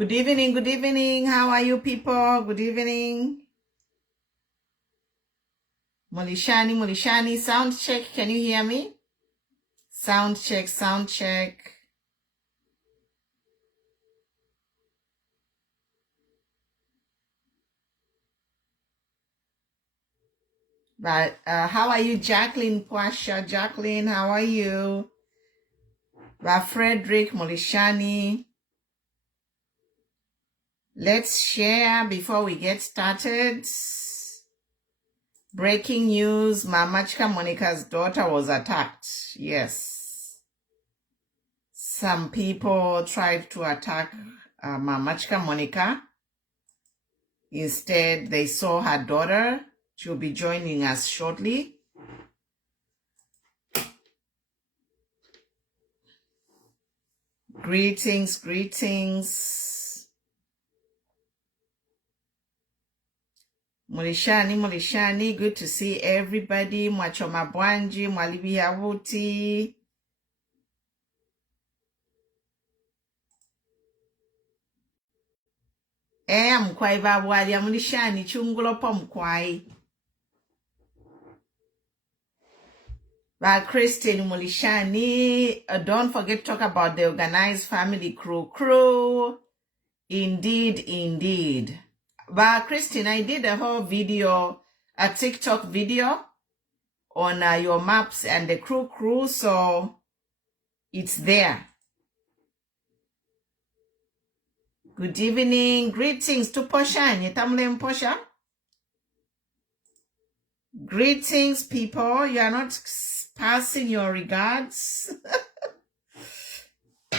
Good evening, good evening. How are you people? Good evening. Molishani, sound check. Can you hear me? Sound check, sound check. But how are you, Jacqueline Pasha? Jacqueline, how are you? Frederick, Molishani. Let's share before we get started. Breaking news, Mama Chikamoneka's daughter was attacked. Yes. Some people tried to attack Mama Chikamoneka. Instead, they saw her daughter. She'll be joining us shortly. Greetings, greetings. Mulishani, good to see everybody. Mwachoma Bwanji, Mwalibi Havuti. Mkwai babwali ya Mulishani, chungulo po mkwai. Christine Mulishani, don't forget to talk about the organized family crew. Indeed. But Christine, I did a whole video, a TikTok video on your maps and the crew, so it's there. Good evening, greetings to Posha, Nyetamle Posha. Greetings, people. You are not passing your regards.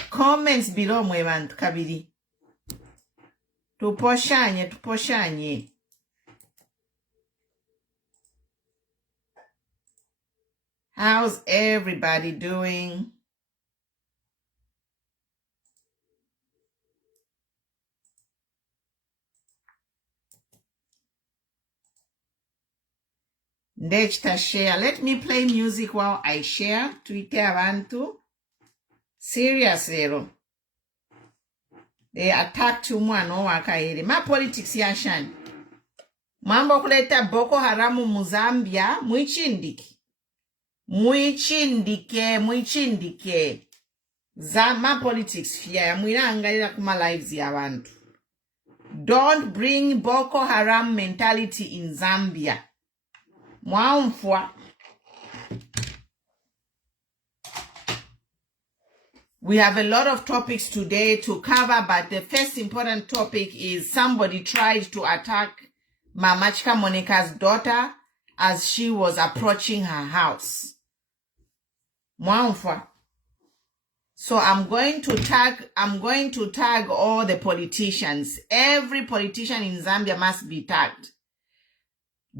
Comments below, Mwevan Kabiri. Tuposhanye. How's everybody doing? Ndechta share. Let me play music while I share. Tuite abantu. Seriously. They attacked umwana wakaere. Ma politics yashani. Mambo kuleta Boko Haramu Muzambia. Muichindike. Zama politics fia. Mwina angalila kuma lives ya bantu. Don't bring Boko Haram mentality in Zambia. Mwaumfwa. We have a lot of topics today to cover, but the first important topic is somebody tried to attack Mama Chikamoneka's daughter as she was approaching her house. Mwaumfwa. So I'm going to tag all the politicians. Every politician in Zambia must be tagged.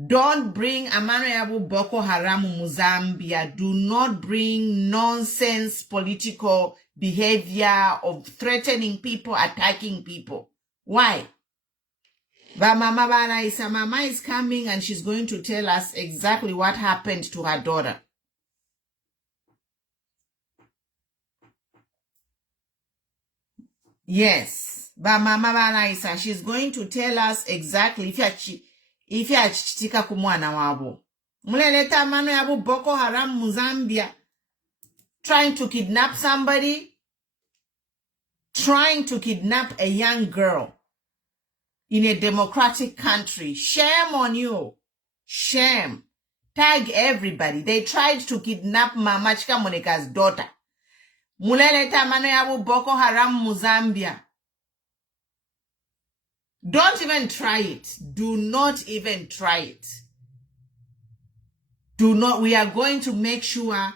Don't bring Amano Boko Haram Muzambia. Do not bring nonsense political behavior of threatening people, attacking people. Why? But Mama is coming and she's going to tell us exactly what happened to her daughter. Yes. But Mama Isa, she's going to tell us exactly if you chitika kumwana wabo. Muleleta mano yabu Boko Haram Muzambia trying to kidnap somebody, trying to kidnap a young girl in a democratic country. Shame on you. Shame. Tag everybody. They tried to kidnap Mama Chikamoneka's daughter. Muleleta mano yabu Boko Haram Muzambia. Don't even try it. Do not even try it. We are going to make sure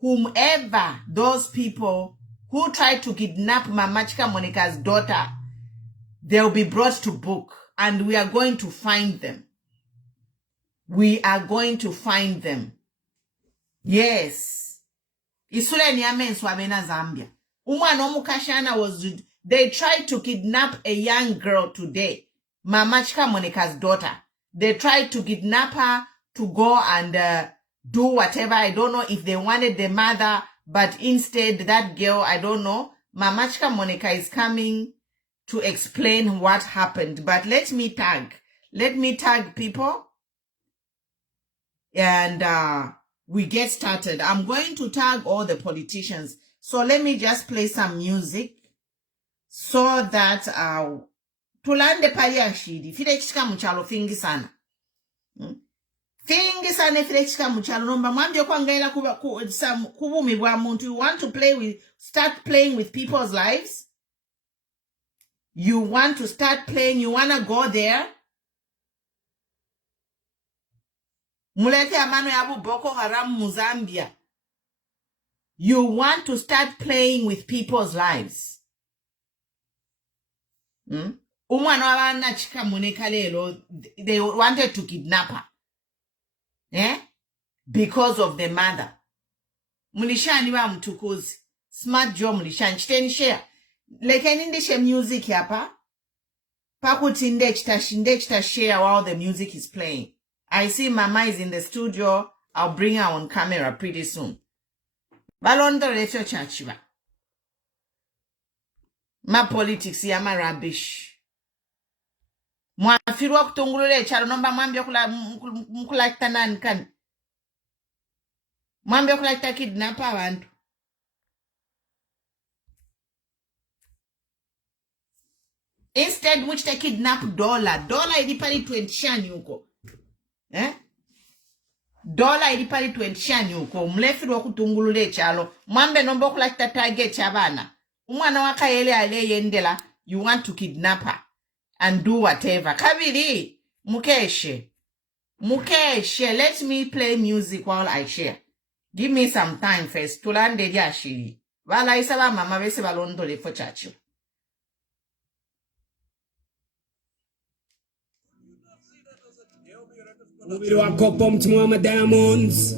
whomever those people who tried to kidnap Mama Chikamoneka's daughter, they'll be brought to book and we are going to find them. We are going to find them. Yes. Isule niyame nswabena Zambia. Umwana omukashana they tried to kidnap a young girl today, Mama Chikamoneka's daughter. They tried to kidnap her to go and do whatever. I don't know if they wanted the mother, but instead that girl, I don't know. Mama Chikamoneka is coming to explain what happened, but let me tag people, and we get started. I'm going to tag all the politicians. So let me just play some music so that tulande pali ashidi file chika muchalo fingi sana. Fingi sana file chika muchalo nomba mwambio kwa ngaila kubumi bwa muntu. You want to start playing with people's lives? You want to start playing, you want to go there? Mulete amano yabu Boko Haram Muzambia. You want to start playing with people's lives? Umwana wana Chikamoneka lelo, they wanted to kidnap her. Because of the mother. Mulishani wa mtukuzi. Smart Joe mulishani. Chiteni share. Lekeninde she music hapa. Pakutinde chita share while the music is playing. I see Mama is in the studio. I'll bring her on camera pretty soon. Balondo lecho chachiba. Ma politics ya ma rubbish. Mwafirwa kutungulule chalo nomba mwambio mkulakita nani kani. Mwambio kulakita kidnapa wantu. Instead, which they kidnap dollar ilipali 20 shani huko. Dollar ilipali 20 shani huko. Mlefirwa kutungulule chalo. Mwambe nombo kulakita target chabana. Umwana waka yele ale yendela. You want to kidnap her. And do whatever. Kabili, mukeshe. Let me play music while I share. Give me some time first. Tulande dia shiri. Wala isaba mama bese balondo le fo chacho. Umubiri wakopo mtimu wa diamonds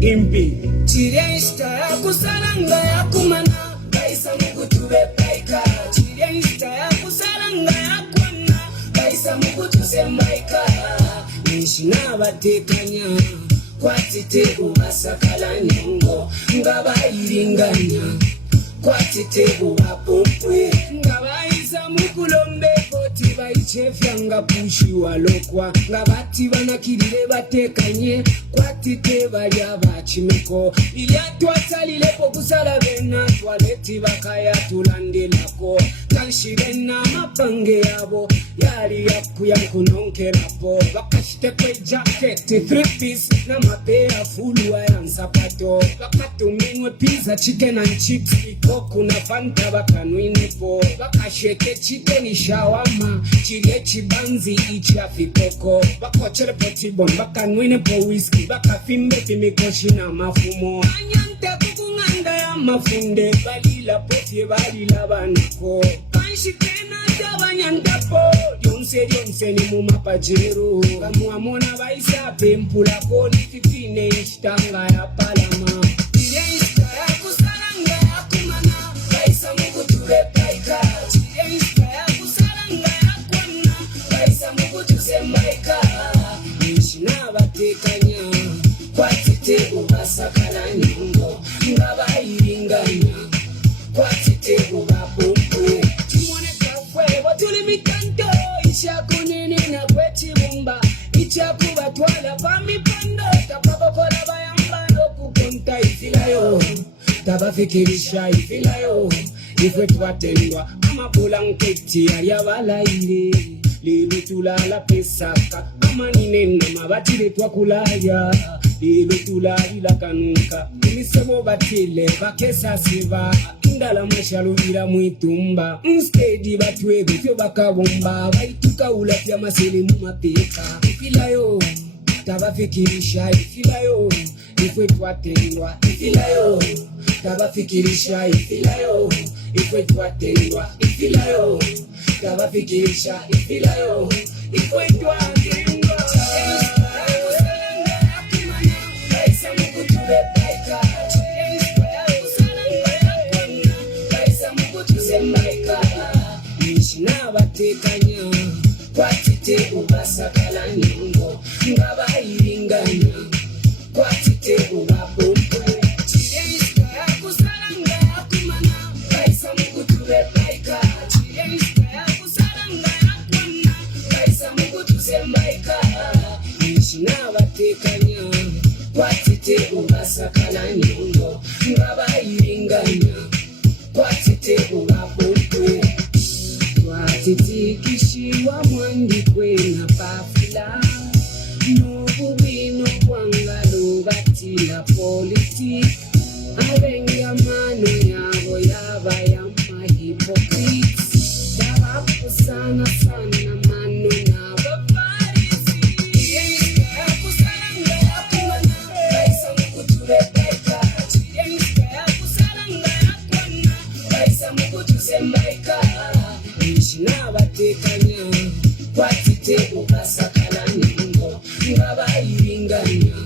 impi chiresta ya kusalanga ya kumana baisa mungu tuwe paika chiresta ya kusalanga ya kwana baisa mungu tusemaika nishina batekanya kwatite ubasakala nyongo ngabayiringanya kwatite ubapopwe ngabaisa mukulombe Chefyanga pushi walokwa ngabati banakirire batekanye kwatite baya bachimeko ilyatwasalile kusala bena twaleti bakaya tulandelako kanshirena mapange yabo yali yakuyankunonkerapo bakashite kwe jacket 3 piece na mapea fulu ya sapato bakatuminwe pizza chicken and chips ikoku na fanta bakanwinepo bakasheke chicken shawama chile chibanzi ichafikoko bakochere potibon bakanwine po whisky bakafimbe pimikoshi na mafumo anyante kukunganda ya mafunde balila potie balila banako kanshikena jabanyantapo yonse ni mumapajero kamuamona baisa pempula koli 15 inch tanga ya palama ireista ya kusalanga ya kumana baisa mungu tuwe paika ireista ya kusalanga ya kwana baisa mungu tusemaika nishina batekanya kwatite ubasakala nyongo ngabayiringanya kwatite ubapopwe Tulimikanto ishakunini na kwechibumba ichakubatwala pamipondo tapapokora bayamba nokukonta ifilayo tabafikirisha ifilayo ifwe twatendwa amabula nketi yalyabalaire lilo tulala pesaka amanine namabatire twakulaya lilo tulalila kanuka imisemo batile bakesa siba indala mashalubira mwitumba instead batwege fyo bakabomba baituka ulafya maseli mu mapeka ifilayo tabafikirisha ifilayo ifwe twatendwa ifilayo tabafikirisha ifilayo ifwe twatendwa ifilayo tabafikirisha ifilayo ifwe twatendwa Nabatekanya kwatite ubasakala nyongo ngabayiringanya kwatite ubapopwe chireista ya kusalanga ya kumana baisa mungu tuwe paika chireista batekanya kwatite ubasakala nyongo ngabayiringanya kwatite ubapokwe kwatitikishiwa mwandikwe na pafula nobubino bwangalo batila politiki abengamano yabo yaba yamahypocrites yabakusana sana mano nabafarisi yakusaranga yakumana baisa mukuturebeka yakusaranga yakwana baisa mukutusembaika ishinabatekanya kwatite ubasakala nyongo ngabayiringanya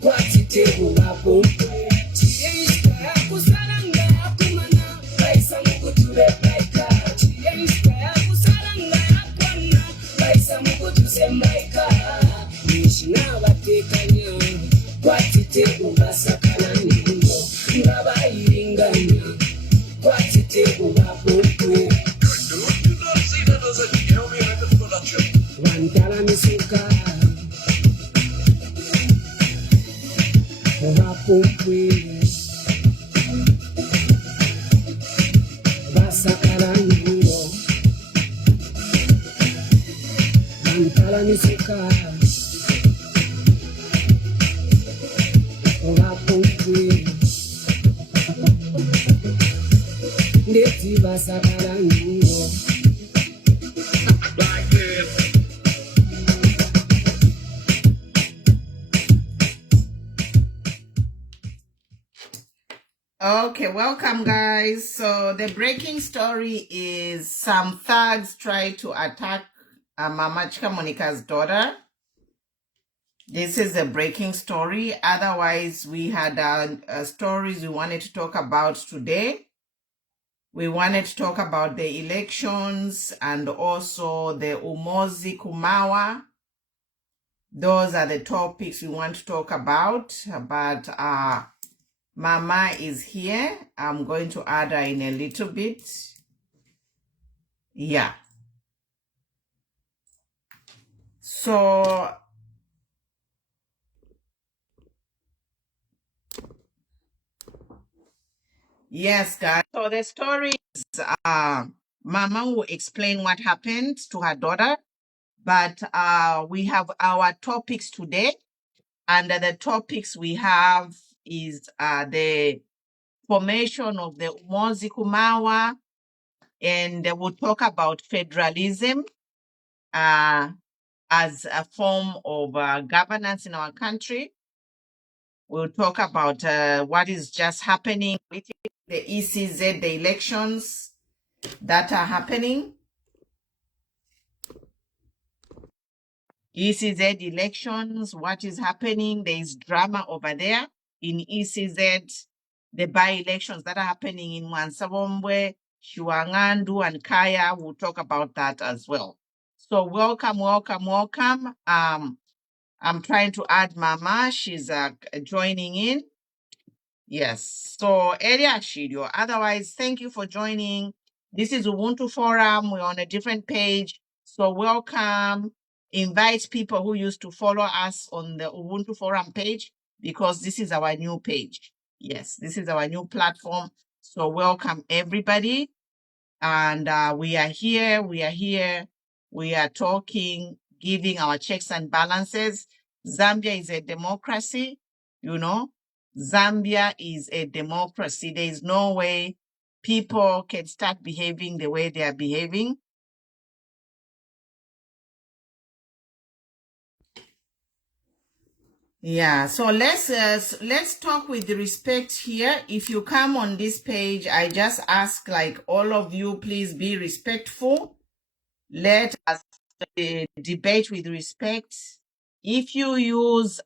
kwatite ubapompe kwatite ubasakala nyongo ngabayiringanya kwatite ubapompe wantala misuka ubapompe basakala nyongo wantala misuka ubapompe ndeti basakala nyongo. Okay, welcome guys. So the breaking story is some thugs try to attack Mama Chikamoneka's daughter. This is the breaking story. Otherwise, we had stories we wanted to talk about today. We wanted to talk about the elections and also the Umoi Kuma. Those are the topics we want to talk about. But Mama is here. I'm going to add her in a little bit. Yeah. So yes, guys. So the story is Mama will explain what happened to her daughter. But we have our topics today. And the topics we have is the formation of the Umoi Kuma, and we'll talk about federalism as a form of governance in our country. We'll talk about what is just happening with the ECZ, the elections that are happening. ECZ elections, what is happening? There is drama over there in ECZ. The by-elections that are happening in Mwansabombwe, Shuangandu, and Kaya. We'll talk about that as well. So welcome, welcome, welcome. I'm trying to add Mama. She's joining in. Yes. So Elia Shidio. Otherwise, thank you for joining. This is Ubuntu Forum. We're on a different page. So welcome. Invite people who used to follow us on the Ubuntu Forum page because this is our new page. Yes, this is our new platform. So welcome everybody. And we are here. We are talking, giving our checks and balances. Zambia is a democracy, you know. Zambia is a democracy. There is no way people can start behaving the way they are behaving. Yeah, so let's talk with respect here. If you come on this page, I just ask like all of you, please be respectful. Let us debate with respect. If you use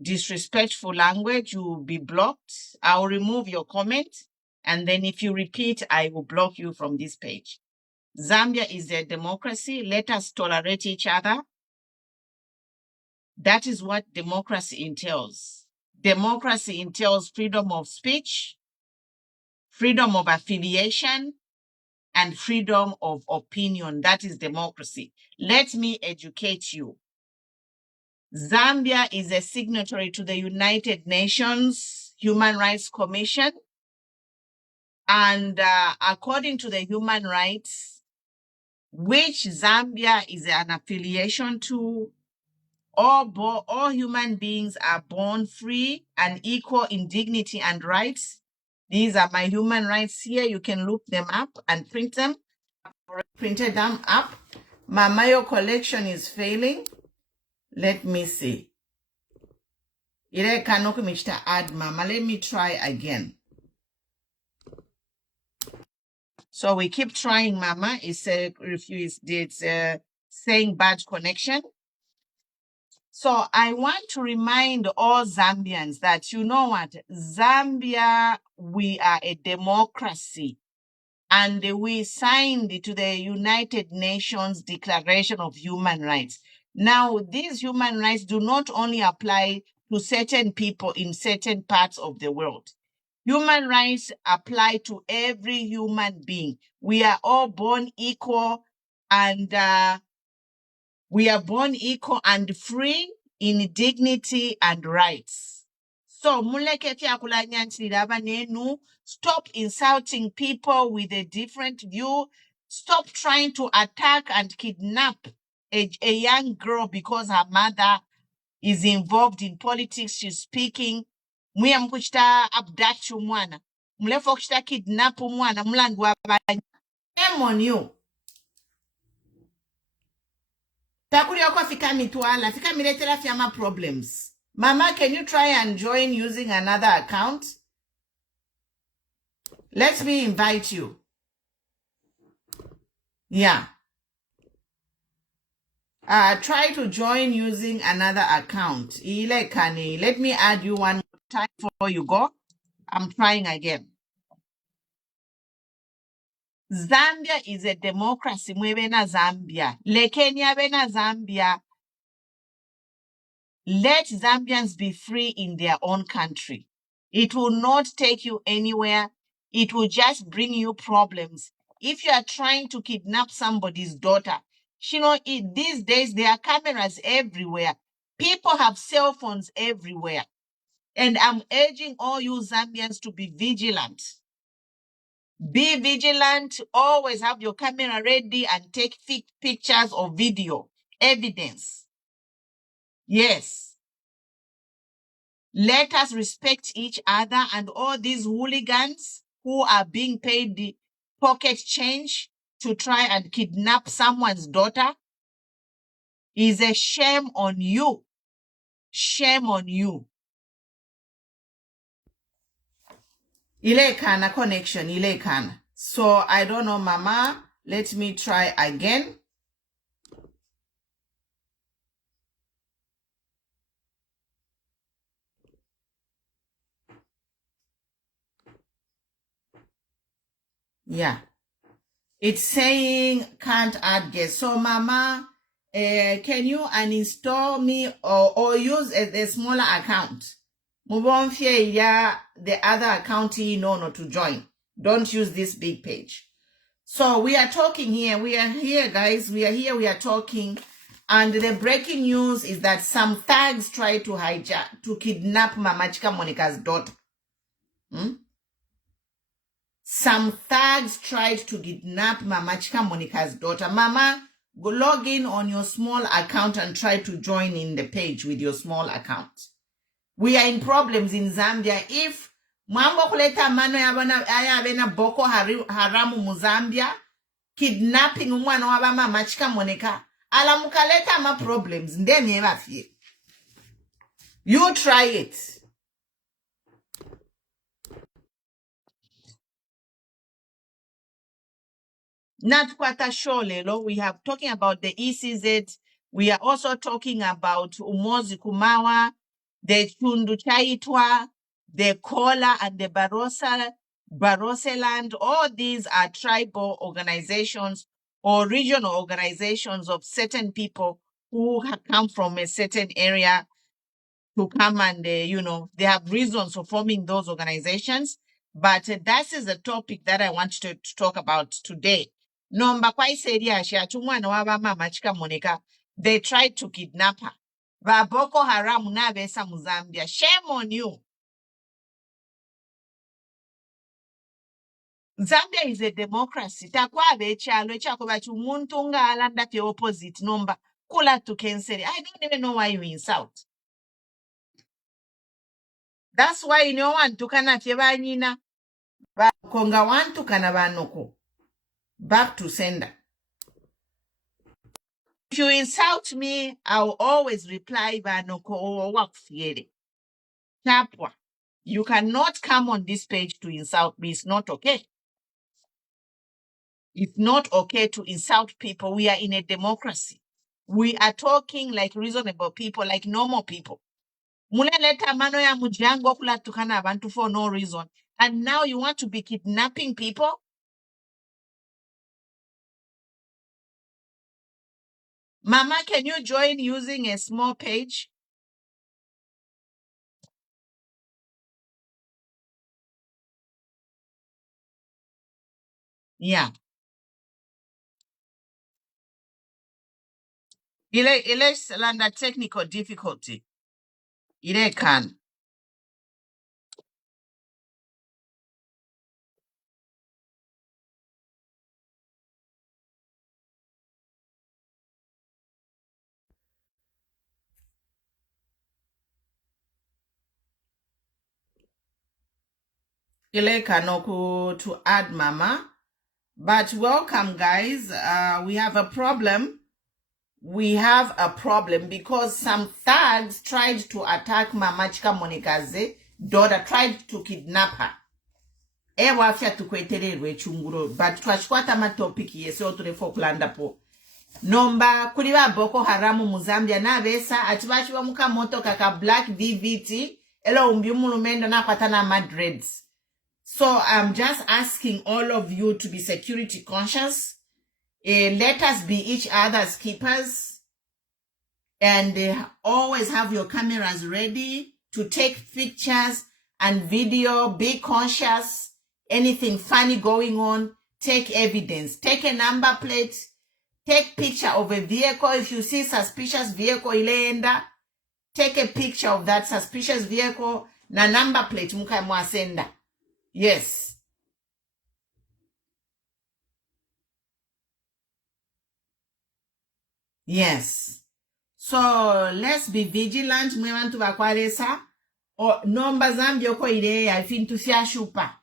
disrespectful language, you will be blocked. I'll remove your comment. And then if you repeat, I will block you from this page. Zambia is a democracy. Let us tolerate each other. That is what democracy entails. Democracy entails freedom of speech, freedom of affiliation, and freedom of opinion. That is democracy. Let me educate you. Zambia is a signatory to the United Nations Human Rights Commission. And according to the human rights, which Zambia is an affiliation to, all human beings are born free and equal in dignity and rights. These are my human rights here. You can look them up and print them. Printed them up. Mama, your collection is failing. Let me see. Ile cannot add Mama. Let me try again. So we keep trying, Mama. It's saying bad connection. So I want to remind all Zambians that, you know what, Zambia, we are a democracy, and we signed to the United Nations Declaration of Human Rights. Now, these human rights do not only apply to certain people in certain parts of the world. Human rights apply to every human being. We are all born equal, and free in dignity and rights. So, stop insulting people with a different view. Stop trying to attack and kidnap a young girl because her mother is involved in politics. She's speaking. Muya mkuchita abduct umwana. Mlefo kuchita kidnap umwana. Mulandu wabanya. Shame on you. Takuri yako fika mitwala. Fika miletela fiama problems. Mama, can you try and join using another account? Let me invite you. Yeah. Try to join using another account. Let me add you one more time before you go. I'm trying again. Zambia is a democracy. Mwebena Zambia. Lekenya bena Zambia. Let Zambians be free in their own country. It will not take you anywhere. It will just bring you problems. If you are trying to kidnap somebody's daughter, these days there are cameras everywhere. People have cell phones everywhere. And I'm urging all you Zambians to be vigilant. Be vigilant. Always have your camera ready and take pictures or video evidence. Yes. Let us respect each other, and all these hooligans who are being paid the pocket change to try and kidnap someone's daughter is a shame on you. Shame on you. Ilekana connection, Ilekana. So I don't know, Mama. Let me try again. Yeah. It's saying can't add guest. So Mama, can you uninstall me or use a smaller account? Move on here, the other account no to join. Don't use this big page. So we are talking here. We are here, guys. We are here. We are talking. And the breaking news is that some thugs try to kidnap Mama Chikamoneka's daughter. Some thugs tried to kidnap Mama Chikamoneka's daughter. Mama, go log in on your small account and try to join in the page with your small account. We are in problems in Zambia. If mambo kuleta mano ayabena Boko Haramu mu Zambia, kidnapping umwana wa Mama Chikamoneka, alamukaleta ma problems. Ndeni eba fie. You try it. Not quite sure, Lelo. We have talking about the ECZ. We are also talking about Umoi Kuma, the Chundu Chaitwa, the Kola and the Barose land. All these are tribal organizations or regional organizations of certain people who have come from a certain area to come and, they have reasons for forming those organizations. But that is the topic that I want to talk about today. Nomba kwa iseri shia chumwana waba mama Chikamoneka. They tried to kidnap her. Ba Boko Haram na besa Muzambia. Shame on you. Zambia is a democracy. Takwa bechalo chako bachu muntu nga alanda ke opposite nomba. Kula to cancel. I don't even know why you insult. That's why you know one to kana fyebanina. Ba konga one to kana banoko. Back to sender. If you insult me, I'll always reply banoko or work fiere. Chapwa. You cannot come on this page to insult me. It's not okay. It's not okay to insult people. We are in a democracy. We are talking like reasonable people, like normal people. Muleleta mano ya mujango kula tukana abantu for no reason. And now you want to be kidnapping people? Mama, can you join using a small page? Yeah. Ile landa technical difficulty. Ile can. Ile kanoku to add mama. But welcome, guys. We have a problem. We have a problem because some thugs tried to attack Mama Chikamoneka's daughter, tried to kidnap her. Ewa afya tukwetererwe chunguro, but twashkwata matopiki yese oturefo kulanda po. Nomba kuliwa Boko Haramu Muzambia na besa atibachiwa muka moto kaka black VVT elo umbiumulumendo na kwatana madreds. So I'm just asking all of you to be security conscious. Let us be each other's keepers. And always have your cameras ready to take pictures and video. Be conscious. Anything funny going on, take evidence. Take a number plate. Take picture of a vehicle. If you see suspicious vehicle ileenda, take a picture of that suspicious vehicle na number plate muka mwasenda. Yes. Yes. So let's be vigilant. Mwe wantu bakwalesa. O nomba Zambia ko ile ifintu fya shupa.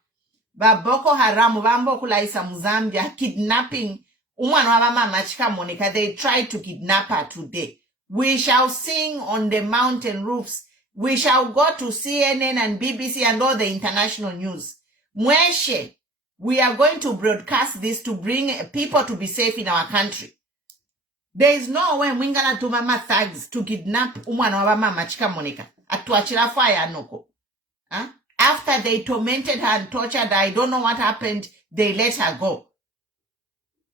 Ba Boko Haram bambo kulaisa Muzambia kidnapping umwana wa mama Chikamoneka. They tried to kidnap her today. We shall sing on the mountain roofs. We shall go to CNN and BBC and all the international news. Mweshe, we are going to broadcast this to bring people to be safe in our country. There is no way mwingala to mama thugs to kidnap umwana wa mama Chikamoneka. Atuachira fire noko. Huh? After they tormented her and tortured her, I don't know what happened. They let her go.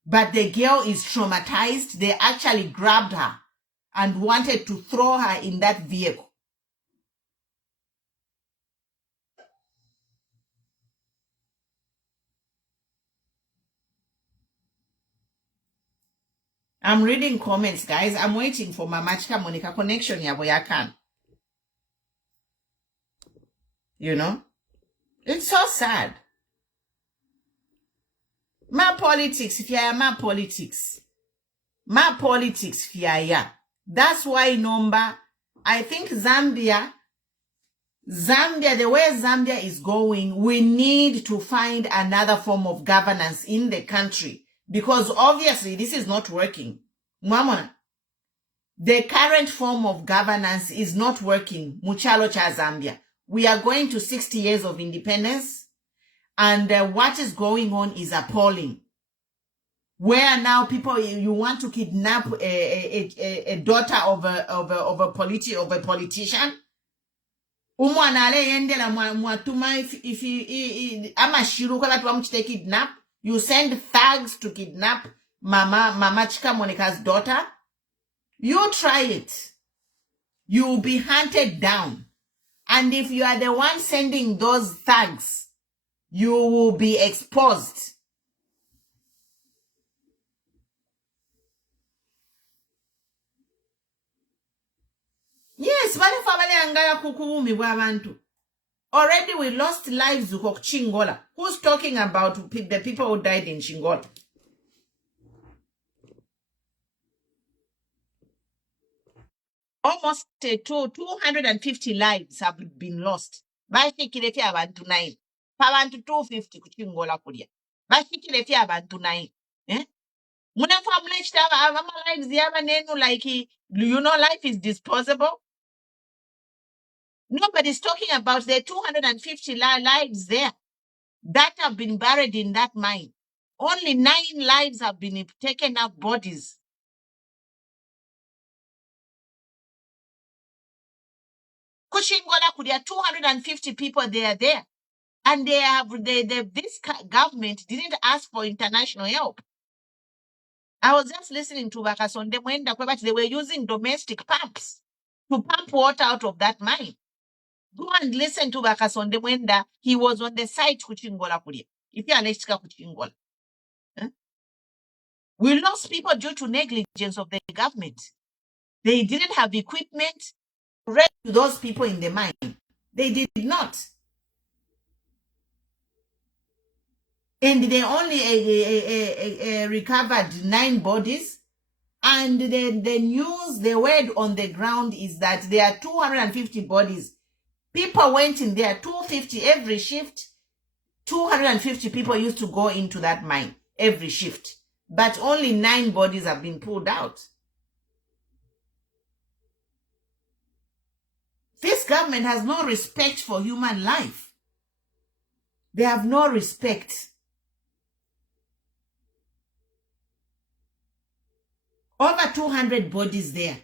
But the girl is traumatized. They actually grabbed her and wanted to throw her in that vehicle. I'm reading comments, guys. I'm waiting for Mama Chikamoneka connection yabo yakan. You know? It's so sad. My politics, if you my politics. My politics, if you That's why number, I think Zambia, the way Zambia is going, we need to find another form of governance in the country. Because obviously this is not working. Mwamona. The current form of governance is not working. Muchalo cha Zambia. We are going to 60 years of independence. And what is going on is appalling. Where now people, you want to kidnap a daughter of a politician. Umwanale yendela mwatuma if amashiru kwa watu wamchite kidnap. You send thugs to kidnap Mama Chikamoneka's daughter. You try it. You will be hunted down. And if you are the one sending those thugs, you will be exposed. Yes, already we lost lives with Chingola. Who's talking about the people who died in Chingola? Almost 250 lives have been lost. Bashikile fi abantu 9. Pabantu 250 ku Chingola kulia. Bashikile fi abantu 9. Eh? Muna family chitaba ama lives yaba nenu like life is disposable. Nobody's talking about the 250 lives there that have been buried in that mine. Only 9 lives have been taken up bodies. Kushingola kulia 250 people they are there. And this government didn't ask for international help. I was just listening to Bakasonde Mwenda, but they were using domestic pumps to pump water out of that mine. Go and listen to Bakasonde Mwenda. He was on the site Kuchingola Kulia. If you are Kuchingola. We lost people due to negligence of the government. They didn't have equipment to rescue those people in the mine. They did not. And they only recovered 9 bodies. And the news, the word on the ground is that there are 250 bodies. People went in there, 250 every shift. 250 people used to go into that mine every shift. But only 9 bodies have been pulled out. This government has no respect for human life. They have no respect. Over 200 bodies there.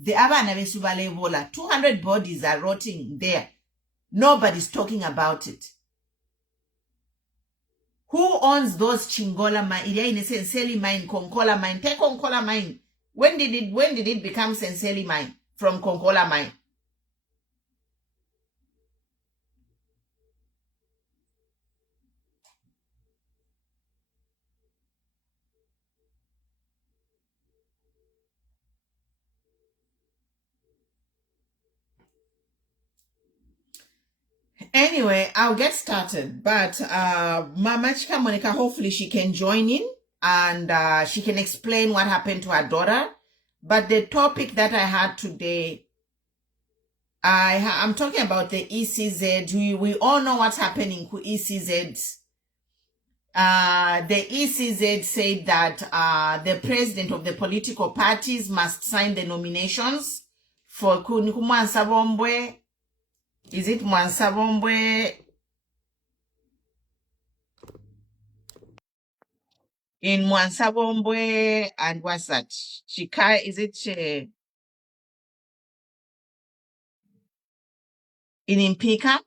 The Abana Besubale Ebola, 200 bodies are rotting there. Nobody's talking about it. Who owns those Chingola mine? Ilia in Senseli mine, Konkola mine. Take Konkola mine. When did it become Senseli mine from Konkola mine? Anyway, I'll get started. But Mama Chikamoneka, hopefully she can join in and she can explain what happened to her daughter. But the topic that I had today, I'm talking about the ECZ. We all know what's happening to ECZ. The ECZ said that the president of the political parties must sign the nominations for Mwansabombwe. Is it Mwansabombwe? In Mwansabombwe and what's that? Chika, is it in Impika?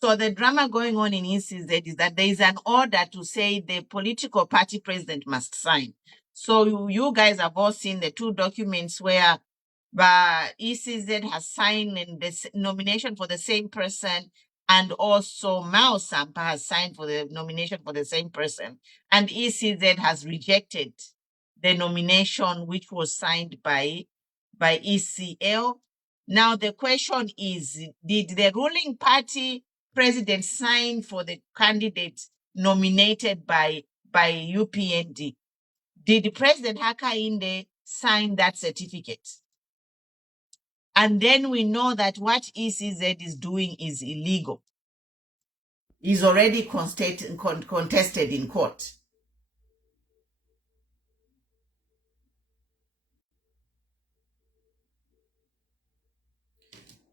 So the drama going on in ECZ is that there is an order to say the political party president must sign. So you guys have all seen the 2 documents where ECZ has signed in the nomination for the same person, and also Mao Sampa has signed for the nomination for the same person. And ECZ has rejected the nomination which was signed by ECL. Now the question is, did the ruling party president sign for the candidate nominated by UPND? Did President Hakainde sign that certificate? And then we know that what ECZ is doing is illegal. Is already contested in court.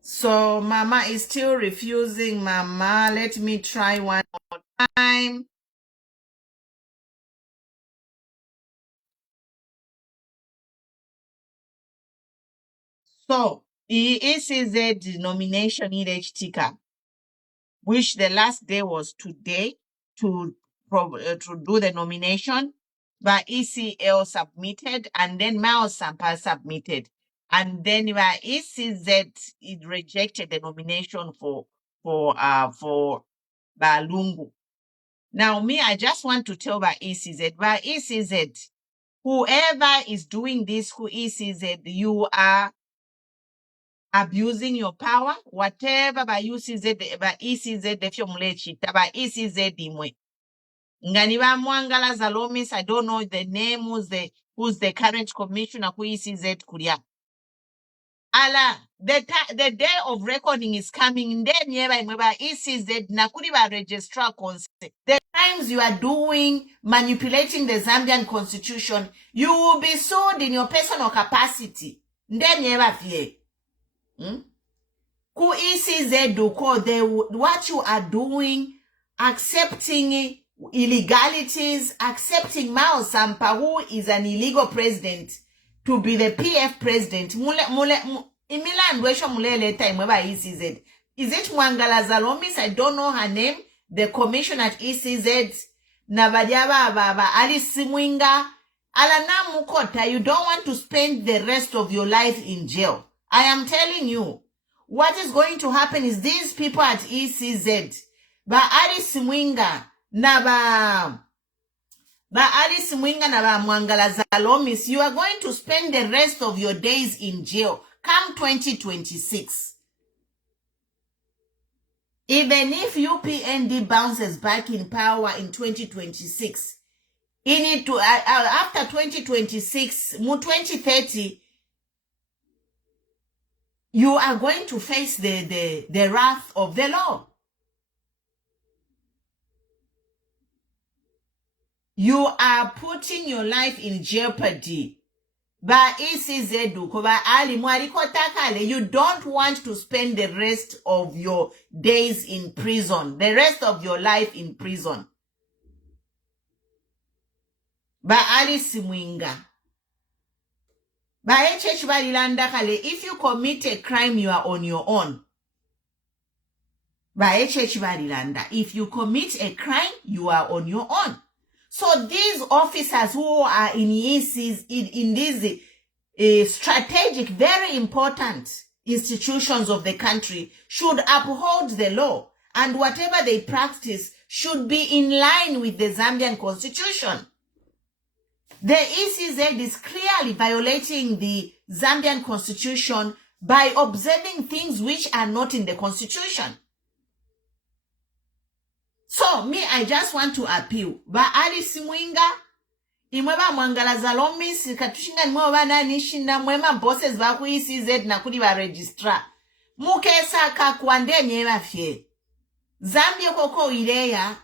So Mama is still refusing. Mama, let me try one more time. So ECZ nomination in HTK, which the last day was today to do the nomination, but ECL submitted and then Mao Sampa submitted. And then ECZ, it rejected the nomination for Balungu. Now, me, I just want to tell ECZ, whoever is doing this, who ECZ, you are abusing your power. Whatever by ECZ, if you're by ECZ, imwe. Nganiba Mwangala Zalomis, I don't know the name, who's the current commissioner, who ECZ Kuria. Allah, the day of reckoning is coming. Then nearby ECZ Nakuriba registrar consent. The times you are doing manipulating the Zambian constitution, you will be sued in your personal capacity. Then never fear. Ku ECZ do what you are doing, accepting illegalities, accepting Mao Sampa, who is an illegal president, to be the PF president. ECZ. Is it Mwangala Zalomis? I don't know her name. The commissioner at ECZ. Nabadiaba Baba Alice Simwinga. Alana Mukota, you don't want to spend the rest of your life in jail. I am telling you. What is going to happen is these people at ECZ, Alice Simwinga, Alice Mwinga na Mwangala Zalomis, you are going to spend the rest of your days in jail come 2026. Even if UPND bounces back in power in 2026, after 2026, 2030, you are going to face the wrath of the law. You are putting your life in jeopardy. You don't want to spend the rest of your days in prison, the rest of your life in prison. Alice Mwinga. If you commit a crime, you are on your own. If you commit a crime, you are on your own. So these officers who are in these strategic, very important institutions of the country should uphold the law, and whatever they practice should be in line with the Zambian constitution. The ECZ is clearly violating the Zambian constitution by observing things which are not in the constitution. So, me, I just want to appeal. Alice Mwinga, imweba Mwangala Zalomis, katushinga nimweba nishinda mwema bosses baku ECZ na kudi ba registrar. Mukesa kakwande nyeba fye. Zambia koko ileya,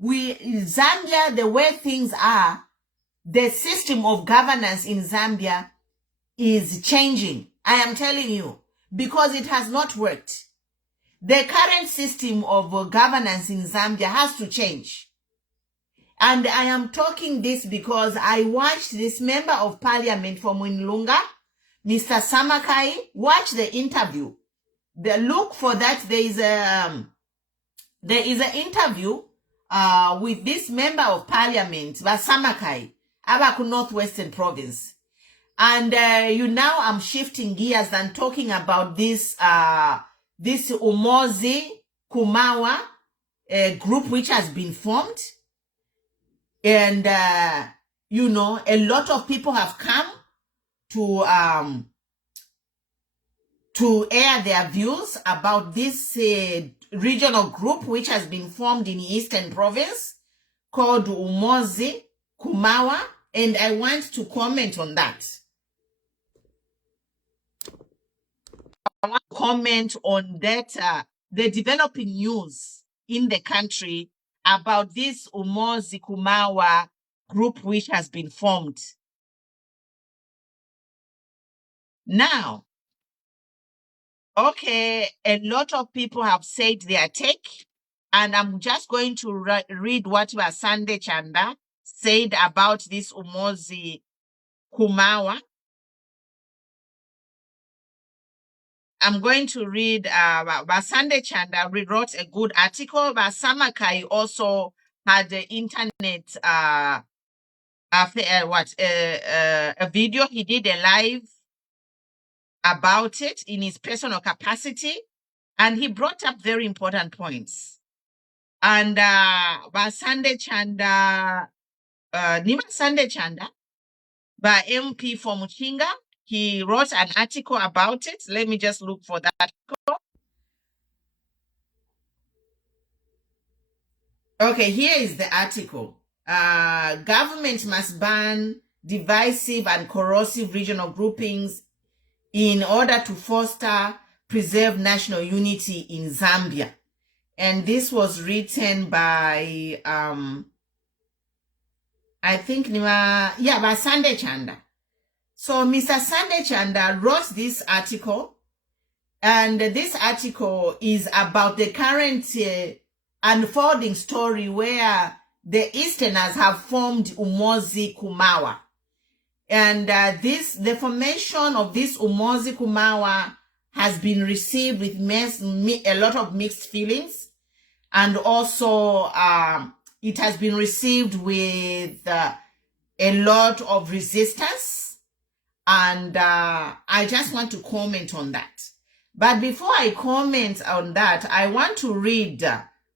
Zambia, the way things are, the system of governance in Zambia is changing. I am telling you, because it has not worked. The current system of governance in Zambia has to change. And I am talking this because I watched this member of parliament from Winlunga, Mr. Samakai, watch the interview. Look for that. There is an interview with this member of parliament, Samakai, Abaku Northwestern Province. And now I'm shifting gears and talking about this Umoi Kuma group which has been formed. And, a lot of people have come to air their views about this regional group which has been formed in Eastern Province called Umoi Kuma. And I want to comment on that. I want to comment on that, the developing news in the country about this Umoi Kuma group which has been formed. Now, okay, a lot of people have said their take, and I'm just going to read what Basande Chanda said about this Umoi Kuma. I'm going to read, Basande Chanda wrote a good article, but Samakai also had the internet, a video. He did a live about it in his personal capacity, and he brought up very important points. And Basande Chanda, Nima Sande Chanda, by MP for Muchinga, he wrote an article about it. Let me just look for that article. Okay, here is the article. Government must ban divisive and corrosive regional groupings in order to preserve national unity in Zambia. And this was written by, I think, by Sande Chanda. So Mr. Sande Chanda wrote this article, and this article is about the current unfolding story where the Easterners have formed Umoi Kuma. And the formation of this Umoi Kuma has been received with a lot of mixed feelings. And also it has been received with a lot of resistance. And I just want to comment on that. But before I comment on that, I want to read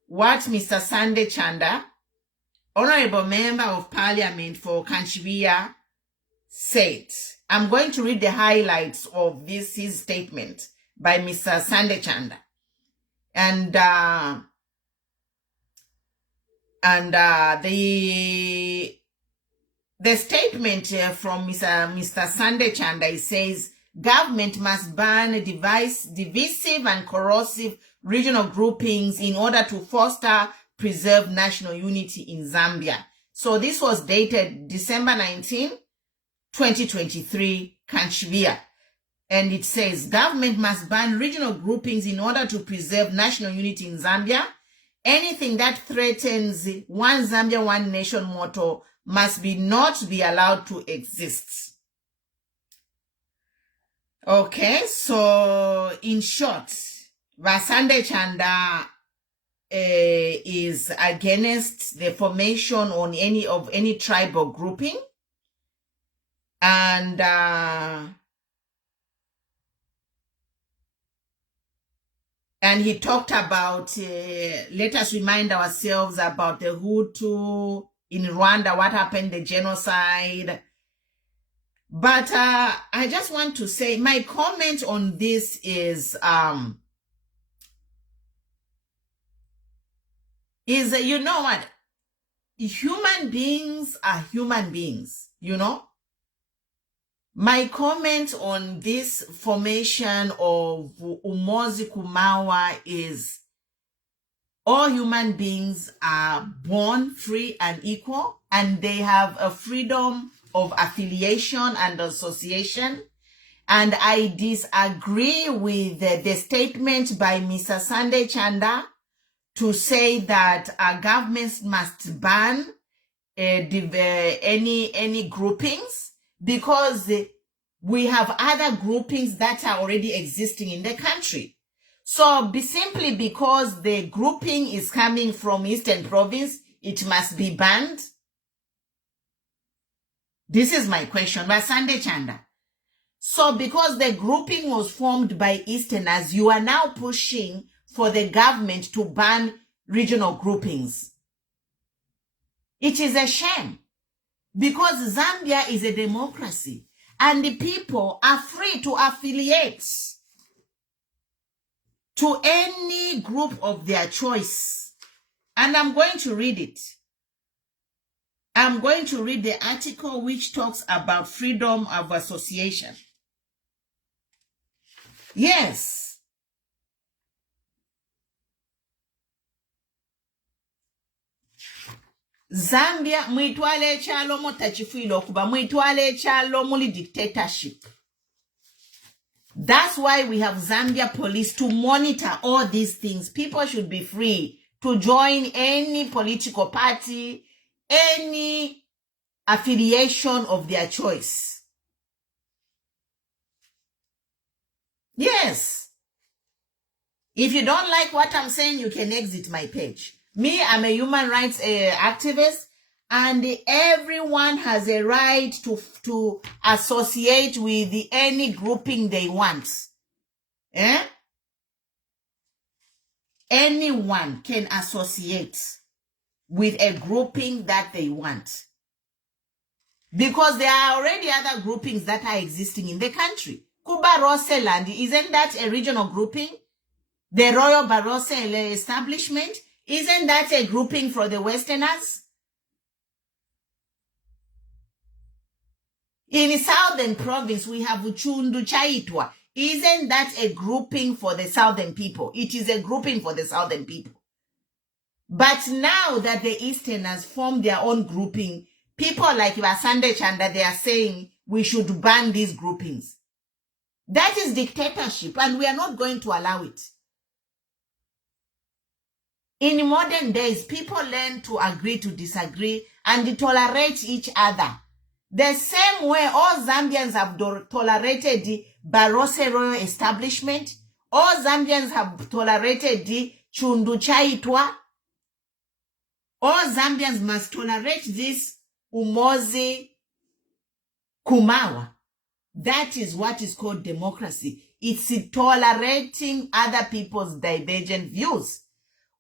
what Mr. Sande Chanda, Honorable Member of Parliament for Kanchibiya, said. I'm going to read the highlights of his statement by Mr. Sande Chanda. And the statement from Mr. Sande Chanda, says, government must ban divisive and corrosive regional groupings in order to preserve national unity in Zambia. So this was dated December 19, 2023, Kanchibiya. And it says, government must ban regional groupings in order to preserve national unity in Zambia. Anything that threatens one Zambia, one nation motto must not be allowed to exist. Okay, so in short, Vasande Chanda is against the formation on any tribal grouping, and he talked about, let us remind ourselves about the Hutu in Rwanda, what happened, the genocide. But I just want to say, my comment on this is you know what? Human beings are human beings, you know? My comment on this formation of Umoi Kuma is all human beings are born free and equal, and they have a freedom of affiliation and association. And I disagree with the statement by Mr. Sande Chanda to say that governments must ban any groupings, because we have other groupings that are already existing in the country. So simply because the grouping is coming from Eastern Province, it must be banned? This is my question, by Sande Chanda. So because the grouping was formed by Easterners, you are now pushing for the government to ban regional groupings. It is a shame, because Zambia is a democracy and the people are free to affiliate to any group of their choice. And I'm going to read it. I'm going to read the article which talks about freedom of association. Yes. Zambia mwitwale chalo motachifilo kuba mwitwale chalo muli dictatorship. That's why we have Zambia police to monitor all these things. People should be free to join any political party, any affiliation of their choice. Yes. If you don't like what I'm saying, you can exit my page. Me, I'm a human rights activist. and everyone has a right to associate with any grouping they want. Anyone can associate with a grouping that they want. Because there are already other groupings that are existing in the country. Barose land, isn't that a regional grouping? The Royal Barose establishment, isn't that a grouping for the Westerners? In Southern Province, we have Uchundu Chaitwa. Isn't that a grouping for the Southern people? It is a grouping for the Southern people. But now that the Easterners form their own grouping, people like Vasande Chanda, they are saying we should ban these groupings. That is dictatorship, and we are not going to allow it. In modern days, people learn to agree to disagree and tolerate each other. The same way all Zambians have tolerated the Barose Royal establishment, all Zambians have tolerated the Chundu Chaitwa, all Zambians must tolerate this Umoi Kuma. That is what is called democracy. It's tolerating other people's divergent views.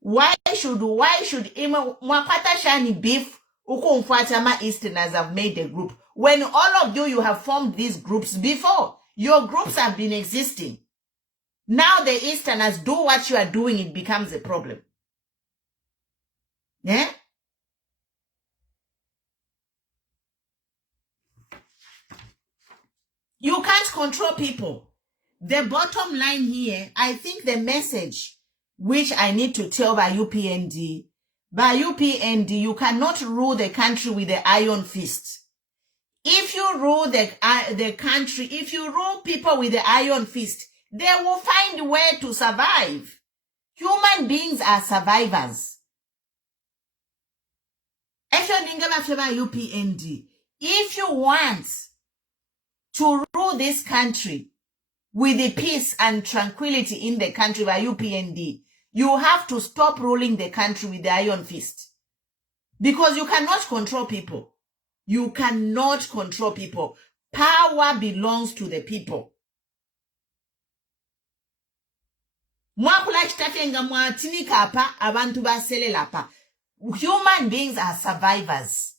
Why should Mwapata Shani beef Ukumfatama Easterners have made a group? When all of you have formed these groups before, your groups have been existing. Now the Easterners do what you are doing, it becomes a problem. Yeah? You can't control people. The bottom line here, I think the message which I need to tell by UPND, you cannot rule the country with the iron fist. If you rule the country, if you rule people with the iron fist, they will find a way to survive. Human beings are survivors. If you want to rule this country with the peace and tranquility in the country by UPND, you have to stop ruling the country with the iron fist. Because you cannot control people. You cannot control people. Power belongs to the people. Human beings are survivors.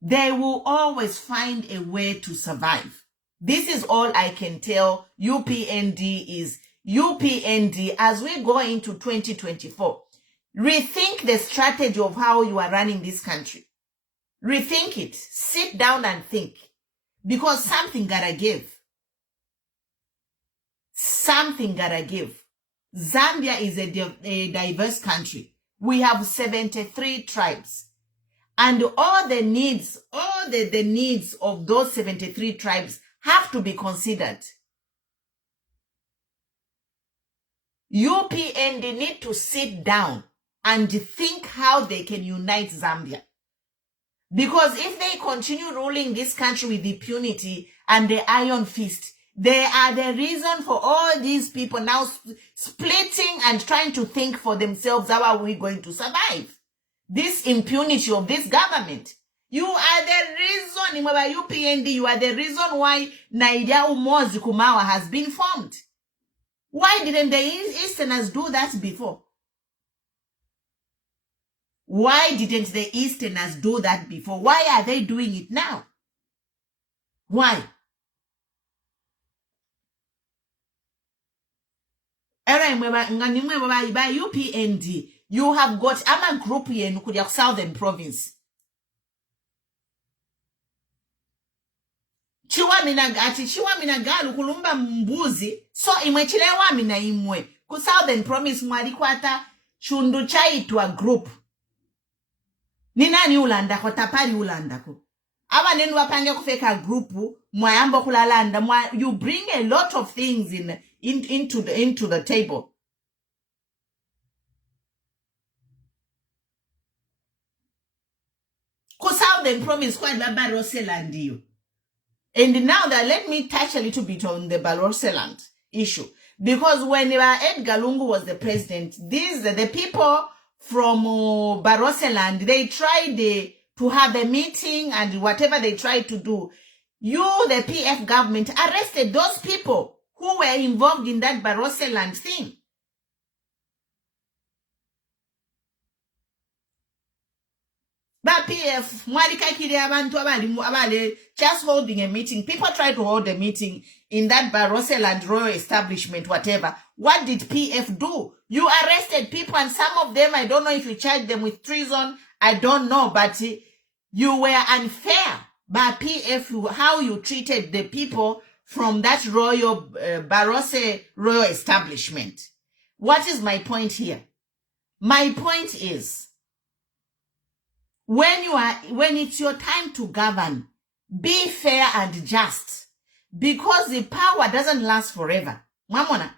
They will always find a way to survive. This is all I can tell UPND is UPND as we go into 2024. Rethink the strategy of how you are running this country. Rethink it. Sit down and think. Because something gotta give. Something gotta give. Zambia is a diverse country. We have 73 tribes. And all the needs, the needs of those 73 tribes have to be considered. UPND need to sit down and think how they can unite Zambia. Because if they continue ruling this country with impunity and the iron fist, they are the reason for all these people now splitting and trying to think for themselves, how are we going to survive? This impunity of this government. You are the reason, UPND, you are the reason why Umoi Kuma has been formed. Why didn't the Easterners do that before? Why didn't the Easterners do that before? Why are they doing it now? Why? By UPND, you have got a group here in the Southern Province. Chiwamina galu kulumba mbuzi, so imwechilewa mina imwe. Ku Southern Province mwalikwata chundu chaitwa group. Ninani ulandako, tapari ulandako. Aba nenu wapange kufeka grupu, mwayambo kulalanda, you bring a lot of things into the table. Ku Southern Province kwa Barose land you. And now that let me touch a little bit on the Barose land issue. Because when Edgar Lungu was the president, the people from Barose land, they tried to have a meeting and whatever they tried to do. You, the PF government, arrested those people who were involved in that Barroseland thing. But PF, just holding a meeting. People tried to hold a meeting in that Barroseland royal establishment, whatever. What did PF do? You arrested people, and some of them, I don't know if you charged them with treason, I don't know, but you were unfair by PF, how you treated the people from that royal Barroso royal establishment. What is my point here? My point is, when it's your time to govern, be fair and just, because the power doesn't last forever. Mamona.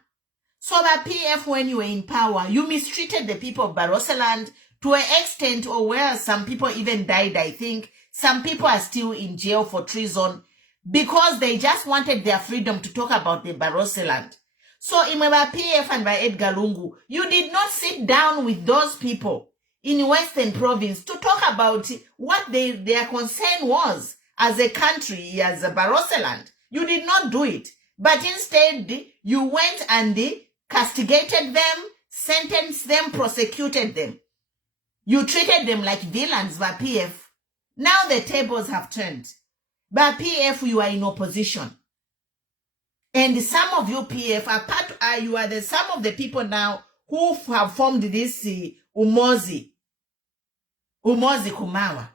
So that PF, when you were in power, you mistreated the people of Barroseland to an extent, or where some people even died, I think. Some people are still in jail for treason because they just wanted their freedom to talk about the Barroseland. So in my PF and by Edgar Lungu, you did not sit down with those people in Western Province to talk about what their concern was as a country, as a Barroseland. You did not do it. But instead, you went and castigated them, sentenced them, prosecuted them. You treated them like villains by PF. Now the tables have turned. By PF, you are in opposition. And some of you PF are some of the people now who have formed this Umoi Kuma.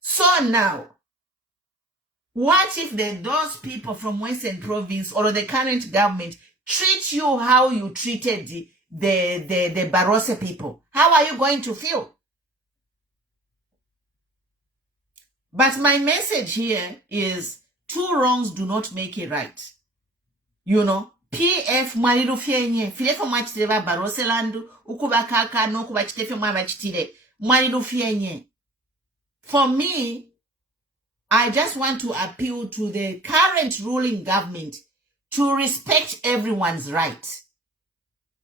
So now, what if those people from Western Province or the current government treat you how you treated the Barroso people? How are you going to feel? But my message here is, two wrongs do not make a right. You know, PF mwaliru fienye, filefo mwachiteba Barroselandu, ukubakaka no kubachitefe mwabachitire, mwaliru fienye. For me, I just want to appeal to the current ruling government to respect everyone's right.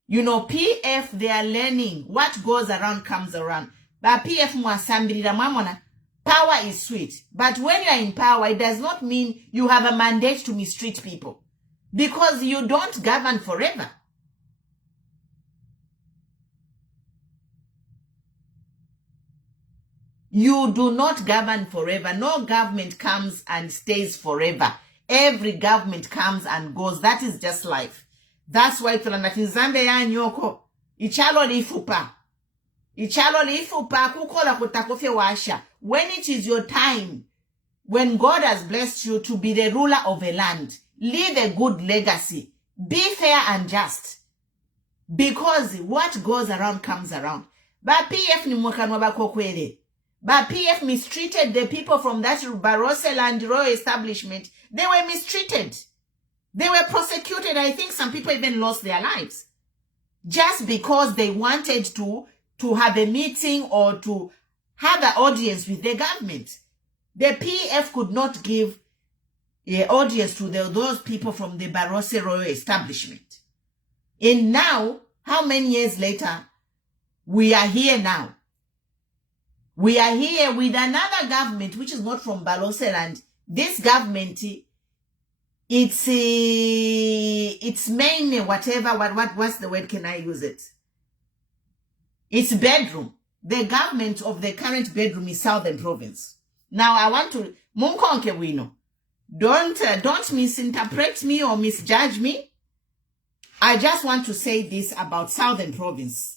You know, PF, they are learning what goes around comes around. But PF mwasambirira mamona, power is sweet. But when you are in power, it does not mean you have a mandate to mistreat people. Because you don't govern forever. You do not govern forever. No government comes and stays forever. Every government comes and goes. That is just life. That's why Zambia ya nyoko. Ichalo lifupa. Ichalo lifupa kukola kutakofye washa. When it is your time, when God has blessed you to be the ruler of a land, leave a good legacy. Be fair and just. Because what goes around comes around. But PF ni mwakanwaba kokwele. But PF mistreated the people from that Barroseland royal establishment. They were mistreated. They were prosecuted. I think some people even lost their lives. Just because they wanted to have a meeting or to have an audience with the government. The PF could not give an audience to those people from the Barroso royal establishment. And now, how many years later, we are here now. We are here with another government which is not from Barroseland. This government, it's mainly whatever, what's the word, can I use it? It's bedroom. The government of the current bedroom is Southern Province. Now I want to, Munkonke Wino, don't misinterpret me or misjudge me. I just want to say this about Southern Province.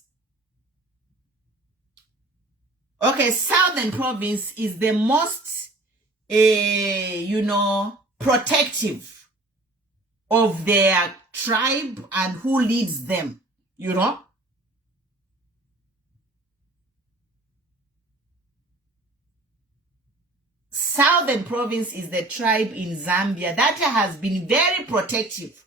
Okay, Southern Province is the most, protective of their tribe and who leads them, you know. Southern Province is the tribe in Zambia that has been very protective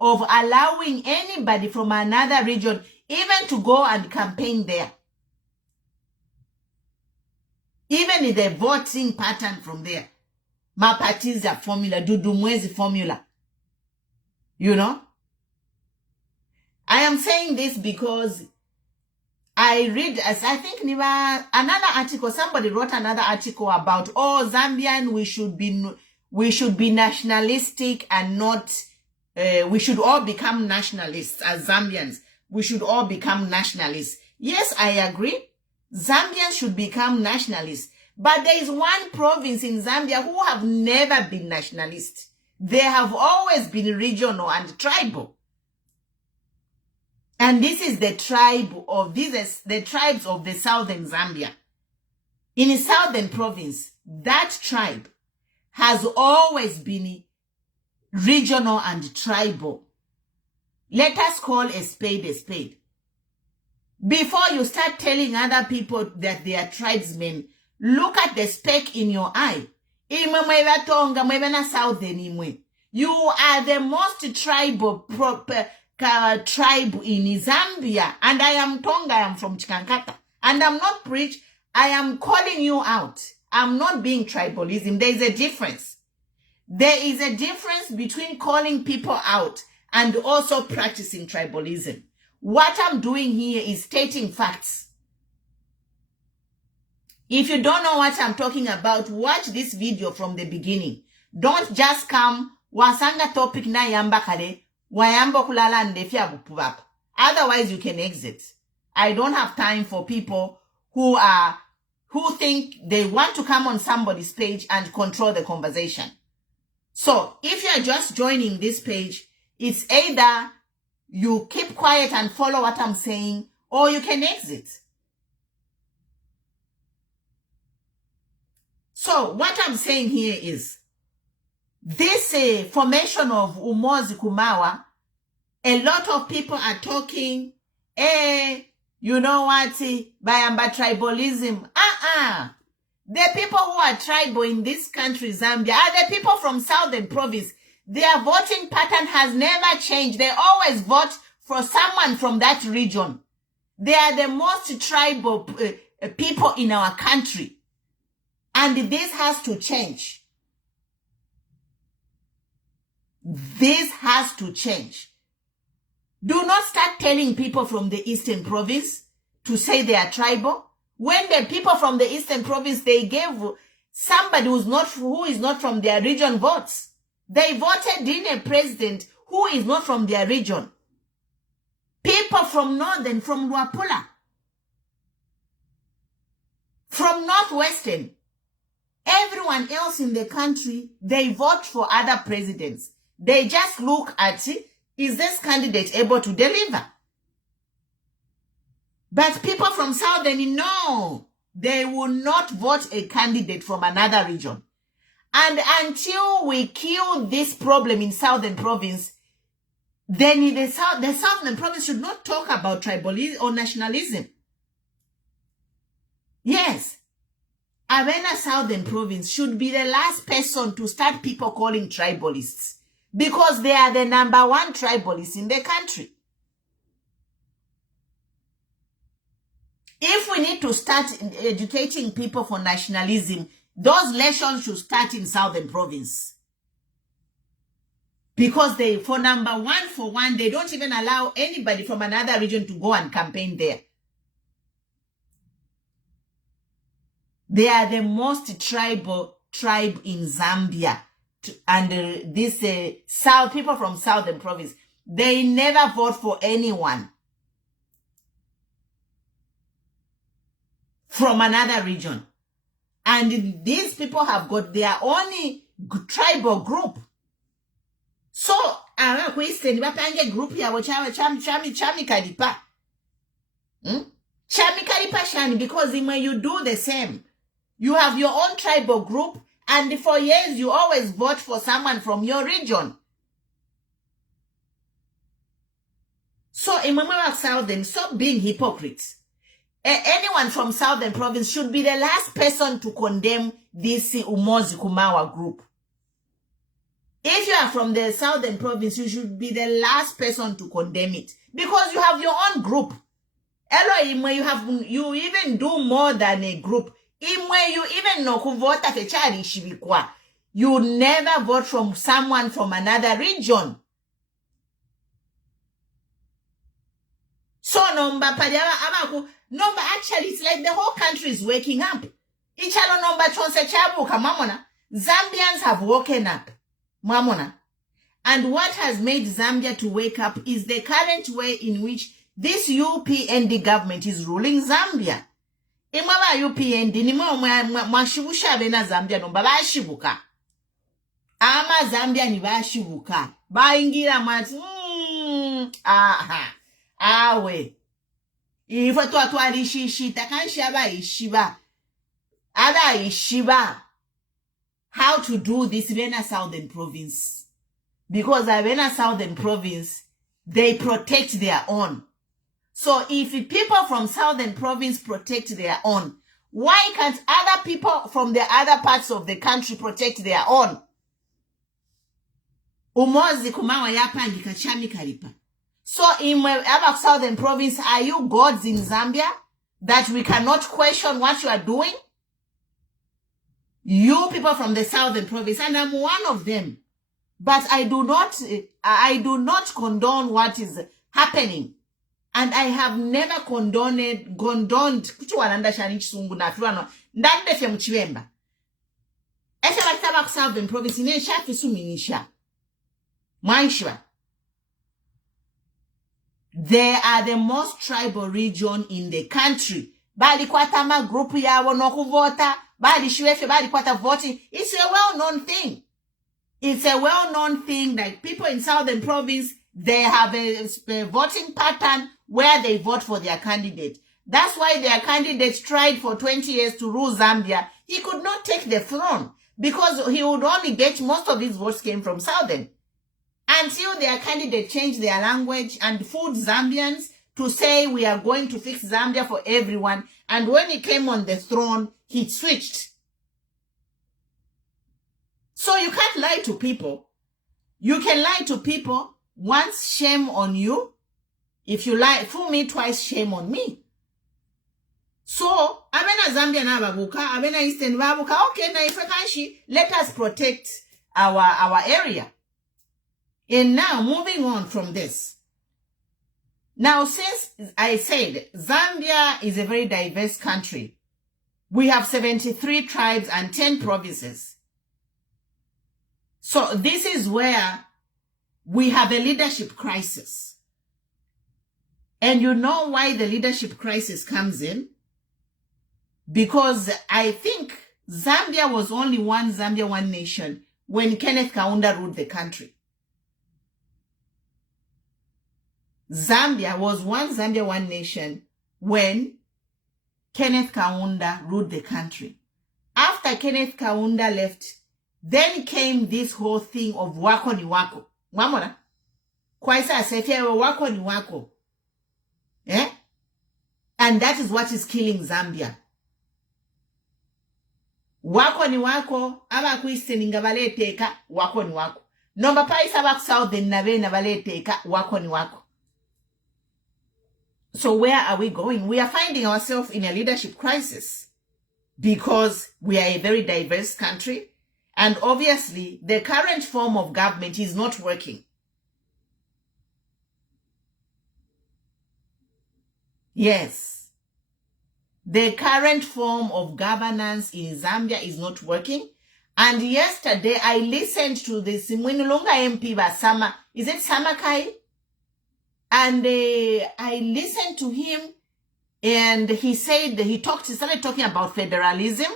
of allowing anybody from another region even to go and campaign there. Even in the voting pattern from there. Mapatiza formula, Dudumwezi formula. You know? I am saying this because I read, as I think another article, somebody wrote another article about, Zambian, we should be nationalistic and not, we should all become nationalists as Zambians. We should all become nationalists. Yes, I agree. Zambians should become nationalists. But there is one province in Zambia who have never been nationalists. They have always been regional and tribal. And this is the the tribes of the southern Zambia. In the southern province, that tribe has always been regional and tribal. Let us call a spade a spade. Before you start telling other people that they are tribesmen, look at the speck in your eye. You are the most tribal tribe in Zambia, and I am Tonga, I am from Chikamoneka, and I'm not preach, I am calling you out. I'm not being tribalism. There is a difference. There is a difference between calling people out and also practicing tribalism. What I'm doing here is stating facts. If you don't know what I'm talking about, watch this video from the beginning. Don't just come, wasanga topic na yamba kare, wayamba kulala ndefia bupubap. Otherwise you can exit. I don't have time for people who think they want to come on somebody's page and control the conversation. So if you're just joining this page, it's either you keep quiet and follow what I'm saying, or you can exit. So what I'm saying here is, this formation of Umoi Kuma, a lot of people are talking, you know what, by tribalism. The people who are tribal in this country, Zambia, are the people from southern province. Their voting pattern has never changed. They always vote for someone from that region. They are the most tribal people in our country. And this has to change. This has to change. Do not start telling people from the eastern province to say they are tribal. When the people from the eastern province, they gave somebody who is not from their region votes. They voted in a president who is not from their region. People from northern, from Luapula, from northwestern, everyone else in the country, they vote for other presidents. They just look at, is this candidate able to deliver? But people from southern, no, they will not vote a candidate from another region. And until we kill this problem in southern province, then the southern province should not talk about tribalism or nationalism. Yes, Avena southern province should be the last person to start people calling tribalists, because they are the number one tribalists in the country. If we need to start educating people for nationalism, those lessons should start in southern province. Because for one, they don't even allow anybody from another region to go and campaign there. They are the most tribal tribe in Zambia. And this people from southern province, they never vote for anyone from another region. And these people have got their own tribal group. So, group because when you do the same, you have your own tribal group, and for years you always vote for someone from your region. So, in Southern, stop being hypocrites. Anyone from southern province should be the last person to condemn this Umoi Kuma group. If you are from the southern province, you should be the last person to condemn it, because you have your own group. You even do more than a group. You even know who vote at a charity. You never vote from someone from another region. So No, but actually, it's like the whole country is waking up. Ichalo nomba chonse chabuka, mamona. Zambians have woken up, mamona. And what has made Zambia to wake up is the current way in which this UPND government is ruling Zambia. Imaba UPND, nimwe mwashibusha bena Zambia nomba bashibuka. Ama Zambia ni bashibuka. Baingira mwati, awe. Ifo twalishishita kanshi aba ishiba. Ada ishiba. How to do this Vena Southern Province. Because Vena Southern Province, they protect their own. So if people from Southern Province protect their own, why can't other people from the other parts of the country protect their own? Umoi Kuma yapandika chami kalipa. So in our Southern Province, are you gods in Zambia that we cannot question what you are doing? You people from the Southern Province, and I'm one of them. But I do not condone what is happening. And I have never condoned, kuchu walanda shanichi sungu na fiwano, ndande fe mchiwemba. Efe wakitaba ku Southern Province, ine shafi suminisha. Maishwa. They are the most tribal region in the country. Bali kwatama group ya wanokuvota, bali shiwefe, bali kwata voting. It's a well-known thing. It's a well-known thing that people in Southern Province, they have a voting pattern where they vote for their candidate. That's why their candidate tried for 20 years to rule Zambia. He could not take the throne because he would only get, most of his votes came from Southern. Until their candidate changed their language and fooled Zambians to say we are going to fix Zambia for everyone. And when he came on the throne, he switched. So you can't lie to people. You can lie to people once, shame on you. If you lie, fool me twice, shame on me. So, abena Zambia na babuka, abena Eastern babuka, okay, na ifekanshi, let us protect our area. And now, moving on from this. Now, since I said Zambia is a very diverse country, we have 73 tribes and 10 provinces. So this is where we have a leadership crisis. And you know why the leadership crisis comes in? Because I think Zambia was only one Zambia, one nation when Kenneth Kaunda ruled the country. Zambia was one Zambia, one nation when Kenneth Kaunda ruled the country. After Kenneth Kaunda left, then came this whole thing of wako ni wako. Mwamona? Kwaisa asefia wako ni wako. Eh? And that is what is killing Zambia. Wako ni wako, aba kuiste ningabale teka, wako ni wako. Nomba paisa baku Southern nabe nabale teka, wako ni wako. So where are we going? We are finding ourselves in a leadership crisis because we are a very diverse country. And obviously, the current form of government is not working. Yes. The current form of governance in Zambia is not working. And yesterday, I listened to the Simwinulunga MP Basama. Is it Samakai? And I listened to him. And he said, he started talking about federalism.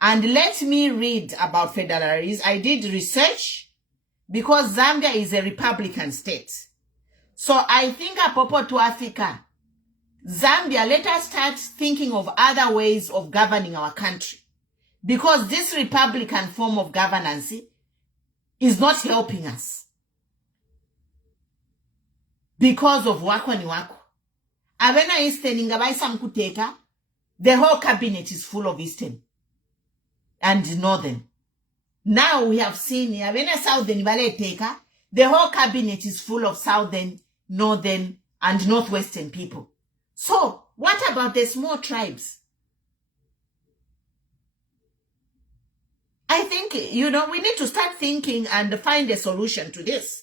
And let me read about federalism. I did research because Zambia is a Republican state. So I think apopo to Africa, Zambia, let us start thinking of other ways of governing our country. Because this Republican form of governance is not helping us. Because of wako ni wako. Abena Eastern ingabai samkuteka, the whole cabinet is full of Eastern and Northern. Now we have seen Abena Southern ibale teka, the whole cabinet is full of Southern, Northern, and Northwestern people. So, what about the small tribes? I think, we need to start thinking and find a solution to this.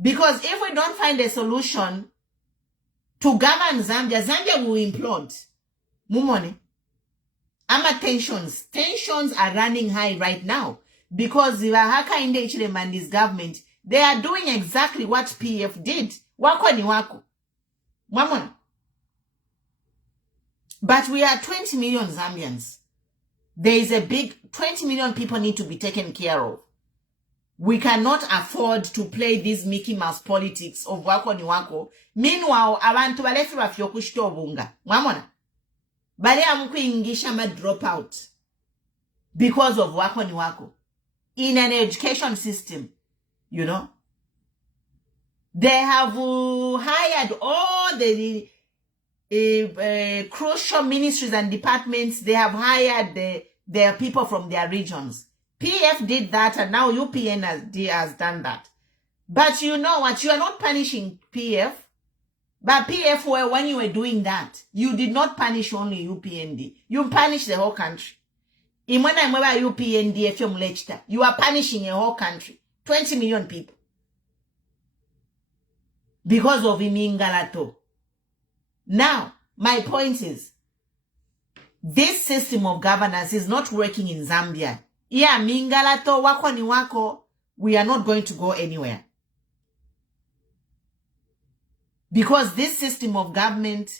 Because if we don't find a solution, to govern Zambia. Zambia will implode. Mumone. Ama tensions are running high right now because Haka Inde Hichilemandi's government, they are doing exactly what PF did. Wako ni wako. Mwamona. But we are 20 million Zambians. There is a big 20 million people need to be taken care of. We cannot afford to play this Mickey Mouse politics of wako ni wako. Meanwhile, abantu balefi bafyo kushito obunga. Mwamona. Bale amukuingisha ma drop out because of wako ni wako. In an education system, you know. They have hired all the crucial ministries and departments. They have hired their people from their regions. PF did that, and now UPN has done that. But you know what? You are not punishing PF. But PF, when you were doing that, you did not punish only UPND. You punished the whole country. Imwana mweba UPND efyo mlechita. You are punishing a whole country. 20 million people. Because of imingalato. Now, my point is, this system of governance is not working in Zambia. Yeah, mingalato wako ni wako, we are not going to go anywhere. Because this system of government,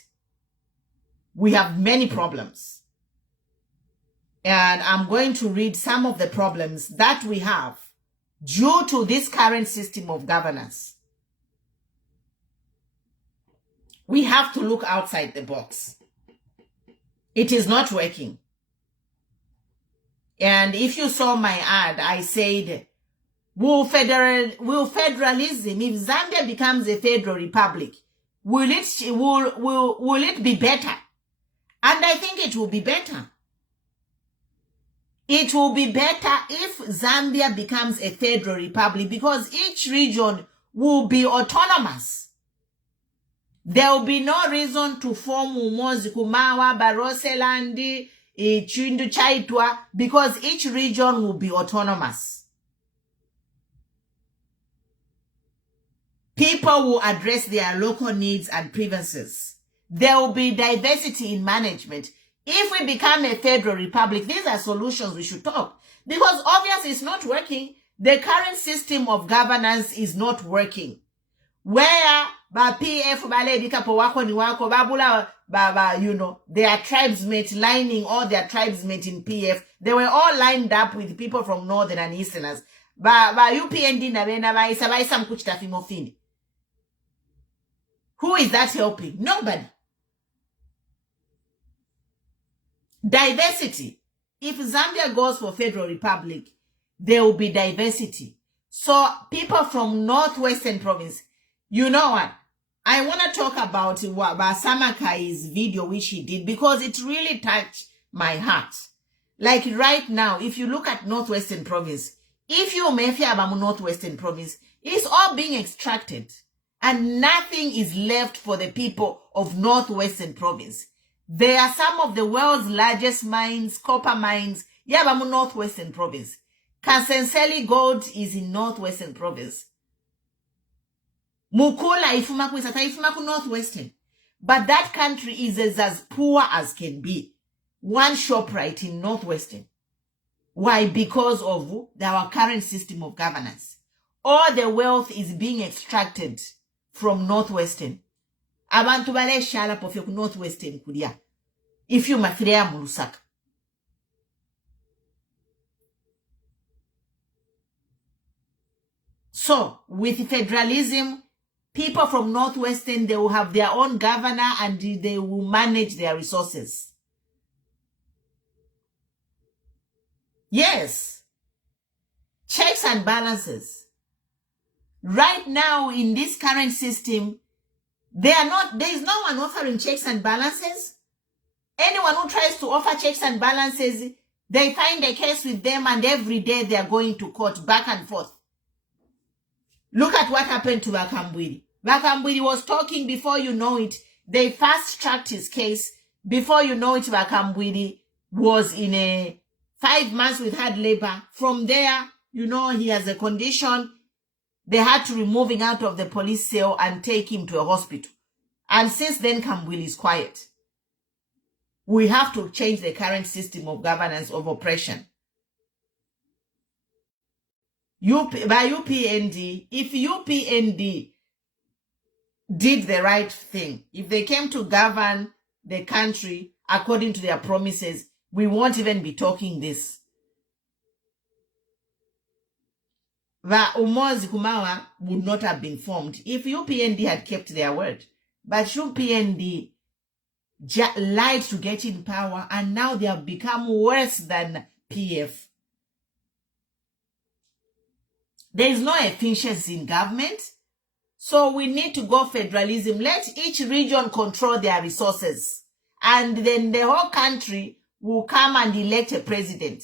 we have many problems. And I'm going to read some of the problems that we have due to this current system of governance. We have to look outside the box. It is not working. And if you saw my ad, I said, will federalism, if Zambia becomes a federal republic, will it be better? And I think it will be better. It will be better if Zambia becomes a federal republic because each region will be autonomous. There will be no reason to form Umoi Kuma, Baroselandi, Chindu Chaitwa, because each region will be autonomous. People will address their local needs and grievances. There will be diversity in management. If we become a federal republic, these are solutions we should talk. Because obviously it's not working. The current system of governance is not working. Where ba PF baledi po wako ni wako babula baba, you know, their tribesmates lining all their tribesmates in PF. They were all lined up with people from northern and easterners. Ba UPND na bena ba isa mkuchita fimofini. Who is that helping? Nobody. Diversity. If Zambia goes for federal republic, there will be diversity. So people from northwestern province, you know what? I want to talk about Samakai's video which he did because it really touched my heart. Like right now, if you look at northwestern province, if you mefia about northwestern province, it's all being extracted and nothing is left for the people of northwestern province. There are some of the world's largest mines, copper mines, yabamu northwestern province. Kasenseli gold is in northwestern province. Mukula ifumaku northwestern. But that country is as poor as can be. One ShopRite in northwestern. Why? Because of our current system of governance. All the wealth is being extracted from northwestern. Abantu bale shala pofyo ku northwestern kulia. If you mathirea mulusaka. So, with federalism, people from northwestern, they will have their own governor and they will manage their resources. Yes. Checks and balances. Right now, in this current system, there is no one offering checks and balances. Anyone who tries to offer checks and balances, they find a case with them and every day they are going to court back and forth. Look at what happened to Bakambwiri. Bakambwiri was talking before you know it. They fast-tracked his case. Before you know it, Bakambwiri was in a 5 months with hard labor. From there, you know, he has a condition. They had to remove him out of the police cell and take him to a hospital. And since then, Kambwili is quiet. We have to change the current system of governance of oppression. By UPND, if UPND did the right thing, if they came to govern the country according to their promises, we won't even be talking this. Umoi Kuma would not have been formed if UPND had kept their word. But UPND lied to get in power, and now they have become worse than PF. There is no efficiency in government, so we need to go federalism. Let each region control their resources, and then the whole country will come and elect a president.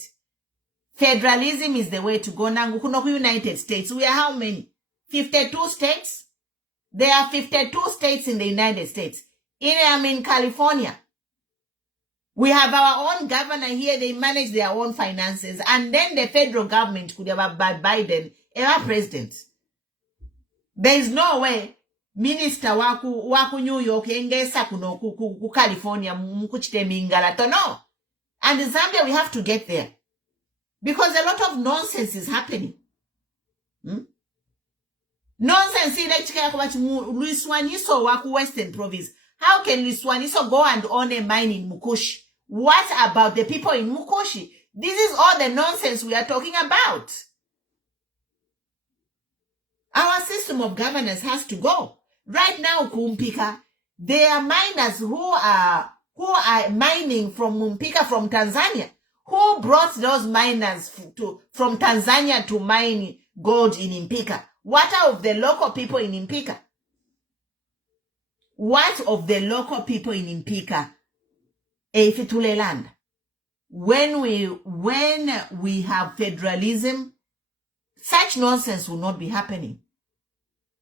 Federalism is the way to go. Now, United States, we are how many? 52 states? There are 52 states in the United States. I'm in California. We have our own governor here. They manage their own finances. And then the federal government could have by Biden ever president. There is no way minister waku New York engesa kuno ku California mkuchite mingala. No. And in Zambia, we have to get there. Because a lot of nonsense is happening. Nonsense in Luiswaniso waku Western Province. How can Luiswaniso go and own a mine in Mukushi? What about the people in Mukushi? This is all the nonsense we are talking about. Our system of governance has to go. Right now, Mumpika, there are miners who are mining from Mumpika, from Tanzania. Who brought those miners from Tanzania to mine gold in Mpika? What of the local people in Mpika? What of the local people in Mpika? Efitule land. When we have federalism, such nonsense will not be happening.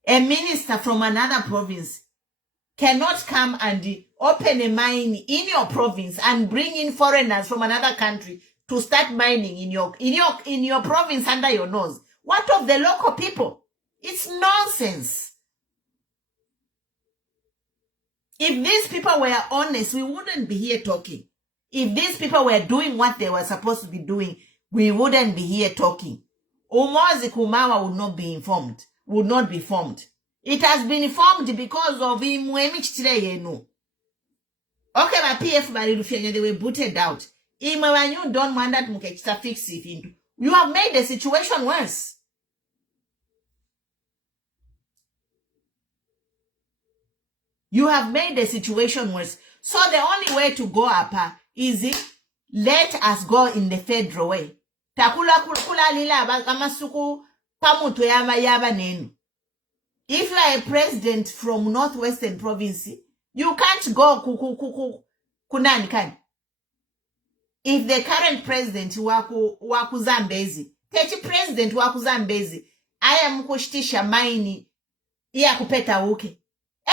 A minister from another province cannot come and open a mine in your province and bring in foreigners from another country to start mining in your province under your nose. What of the local people? It's nonsense. If these people were honest, we wouldn't be here talking. If these people were doing what they were supposed to be doing, we wouldn't be here talking. Umoi Kuma would not be formed. It has been formed because of Umoi Kuma. Okay, my PF Barilufia, they were booted out. When you don't want that to fix it, you have made the situation worse. You have made the situation worse. So the only way to go up is let us go in the federal way. If you are a president from Northwestern Province, you can't go kunani kan. If the current president waku Zambezi, techi president waku Zambezi, aya mkushtisha maini iya kupeta uke.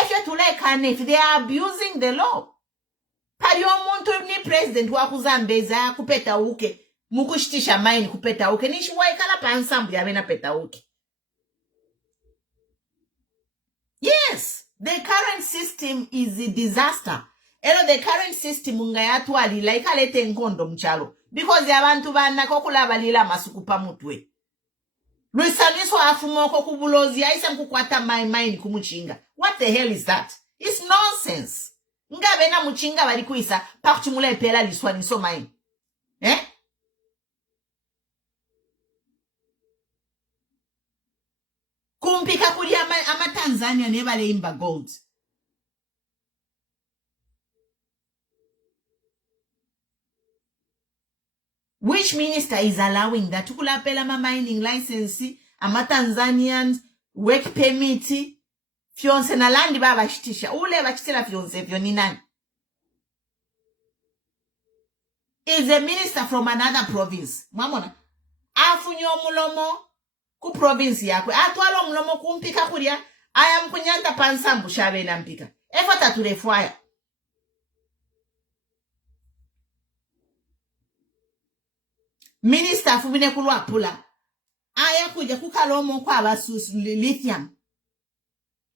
If they are abusing the law, Pariomuntu ni president waku Zambezi aya kupeta uke, mukushtisha maini kupeta uke, nishi waikala pansambu ya mena peta uke. Yes, the current system is a disaster. The current system ungayatwali like alete nkondo mchalo. Because yabantu bana kokula balila masukupa mutwe. Luisaniso afumo kokubulozi aisa mkukwata my mind kumuchinga. What the hell is that? It's nonsense. Ngabe na muchinga balikuisa pakuchimule pela liswaniso mind. Kumpika kuli ama Tanzania nebale imba gold. Which minister is allowing that? Tukula pela ma mining license, ama Tanzanians, work permit, fionse na landi ba bashitisha. Ule bashitila fionse fioninani. Is a minister from another province. Mamona. Afunyo mulomo ku province yakwe. Atwalo mulomo kumpika kulia. Aya mkunyanta pansambu shabe na mpika. Efata turefwaya. Minister fumine kulwa pula. Aya kuja kukalomo kwa basus lithium.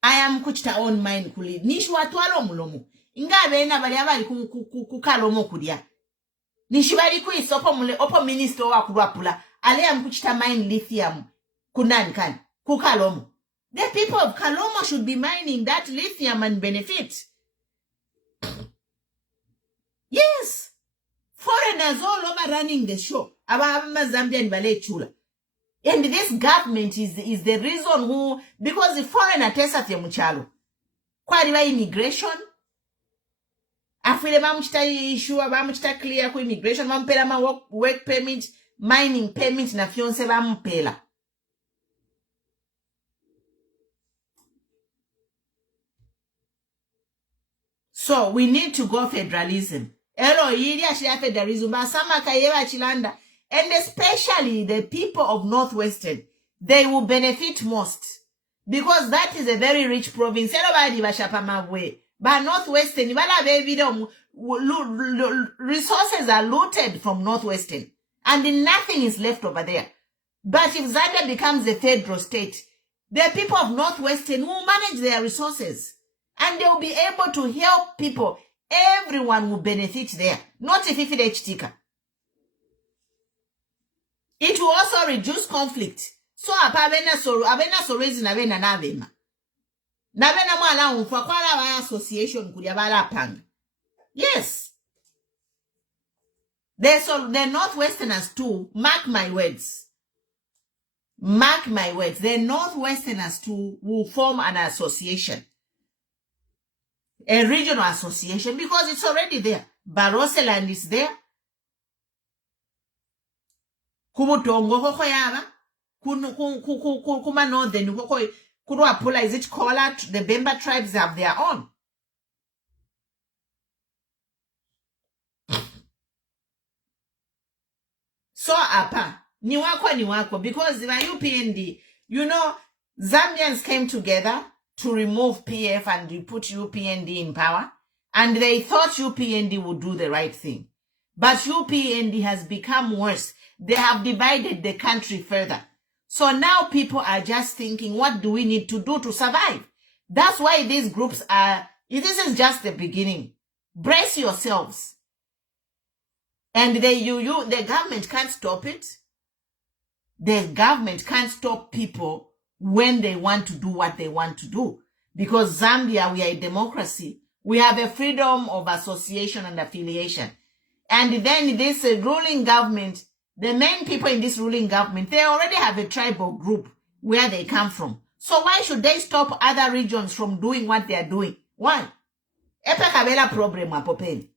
I am kuchita on mine kuli. Nishwatwalo mulomo. Inga bena bali abali kukalomo kudia. Nishibali kuisi opo minister wa kurapula. Ale am kuchita mine lithium. Kunan kan. Kukalomo. The people of Kalomo should be mining that lithium and benefit. Yes. Foreigners all over running the show. Abama Zambian Ballet Chula. And this government is the reason who, because the foreigner tesa ya muchalo. Kwa diwa immigration. Afile mamuchita issue, mamuchita clear ku immigration, mampela ma work permit, mining permit na fionse mampela. So we need to go federalism. Elo yiri ashia federalism, basama kayewa chilanda. And especially the people of Northwestern, they will benefit most. Because that is a very rich province. Everybody bashapa way. But Northwestern, resources are looted from Northwestern. And nothing is left over there. But if Zambia becomes a federal state, the people of Northwestern will manage their resources. And they will be able to help people. Everyone will benefit there. Not if it's tika. It will also reduce conflict. So abena so raising abena navema. Navena mwala unfa kwa la association kudia bala pang. Yes. The Northwesterners too, mark my words. Mark my words. The Northwesterners too will form an association. A regional association because it's already there. Baroseland is there. Kumutongo koko yaba. Kuma northern koko Kuruapula, is it Kola? The Bemba tribes have their own. So apa niwako because the UPND, you know, Zambians came together to remove PF and put UPND in power, and they thought UPND would do the right thing. But UPND has become worse. They have divided the country further. So now people are just thinking, what do we need to do to survive? That's why these groups are, this is just the beginning. Brace yourselves. And the government can't stop it. The government can't stop people when they want to do what they want to do. Because Zambia, we are a democracy. We have a freedom of association and affiliation. And then this ruling government, the main people in this ruling government, they already have a tribal group where they come from. So why should they stop other regions from doing what they are doing? Why? Epe kabela problem apopeni.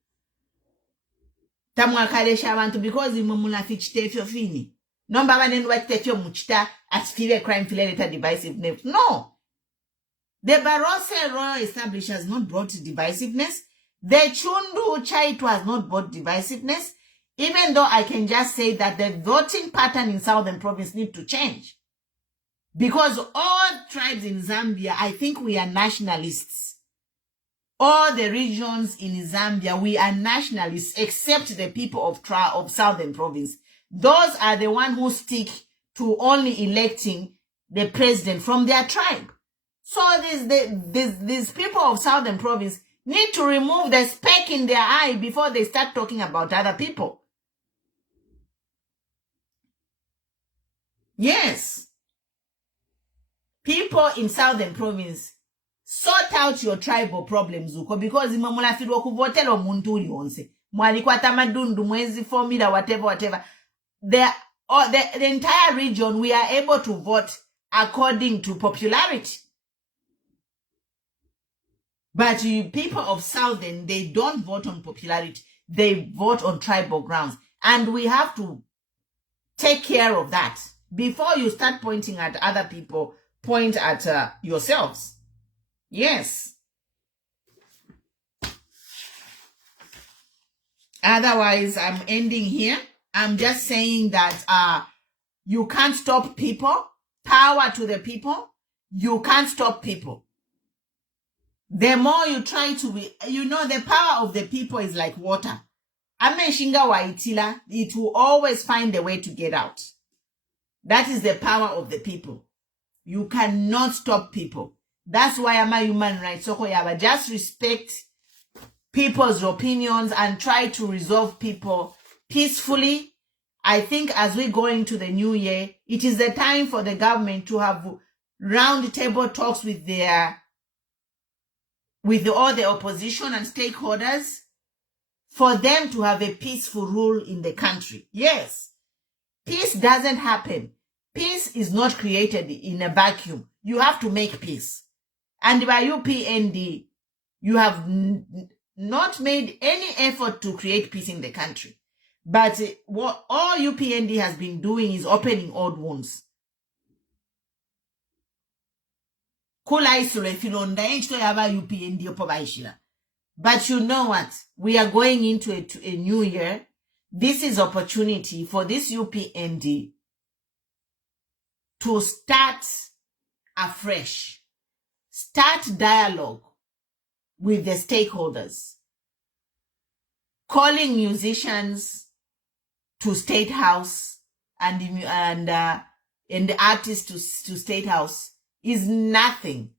Tamwakalesha abantu because imumula fichitefyo fini. Nomba banenu watefyo muchita asfile crime fileta divisiveness. No. The Barose Royal Establishment has not brought divisiveness. The Chundu Chaitu has not brought divisiveness. Even though I can just say that the voting pattern in Southern Province need to change. Because all tribes in Zambia, I think we are nationalists. All the regions in Zambia, we are nationalists, except the people of Southern Province. Those are the ones who stick to only electing the president from their tribe. So these people of Southern Province need to remove the speck in their eye before they start talking about other people. Yes. People in Southern Province, sort out your tribal problems, because imamula fidwa kuvotela omuntu uli onse. Mwalikuwa tamadundu, mwezi formula, whatever. The entire region, we are able to vote according to popularity. But people of Southern, they don't vote on popularity. They vote on tribal grounds. And we have to take care of that. Before you start pointing at other people, point at yourselves. Yes. Otherwise, I'm ending here. I'm just saying that you can't stop people. Power to the people. You can't stop people. The more you try to be, the power of the people is like water. Ameshinga wa itila, it will always find a way to get out. That is the power of the people. You cannot stop people. That's why I'm a human rights. So just respect people's opinions and try to resolve people peacefully. I think as we go into the new year, it is the time for the government to have round table talks with all the opposition and stakeholders for them to have a peaceful rule in the country. Yes, peace doesn't happen. Peace is not created in a vacuum. You have to make peace. And by UPND, you have not made any effort to create peace in the country. But what all UPND has been doing is opening old wounds. But you know what? We are going into a new year. This is opportunity for this UPND to start afresh. Start dialogue with the stakeholders. Calling musicians to State House and the artists to State House is nothing.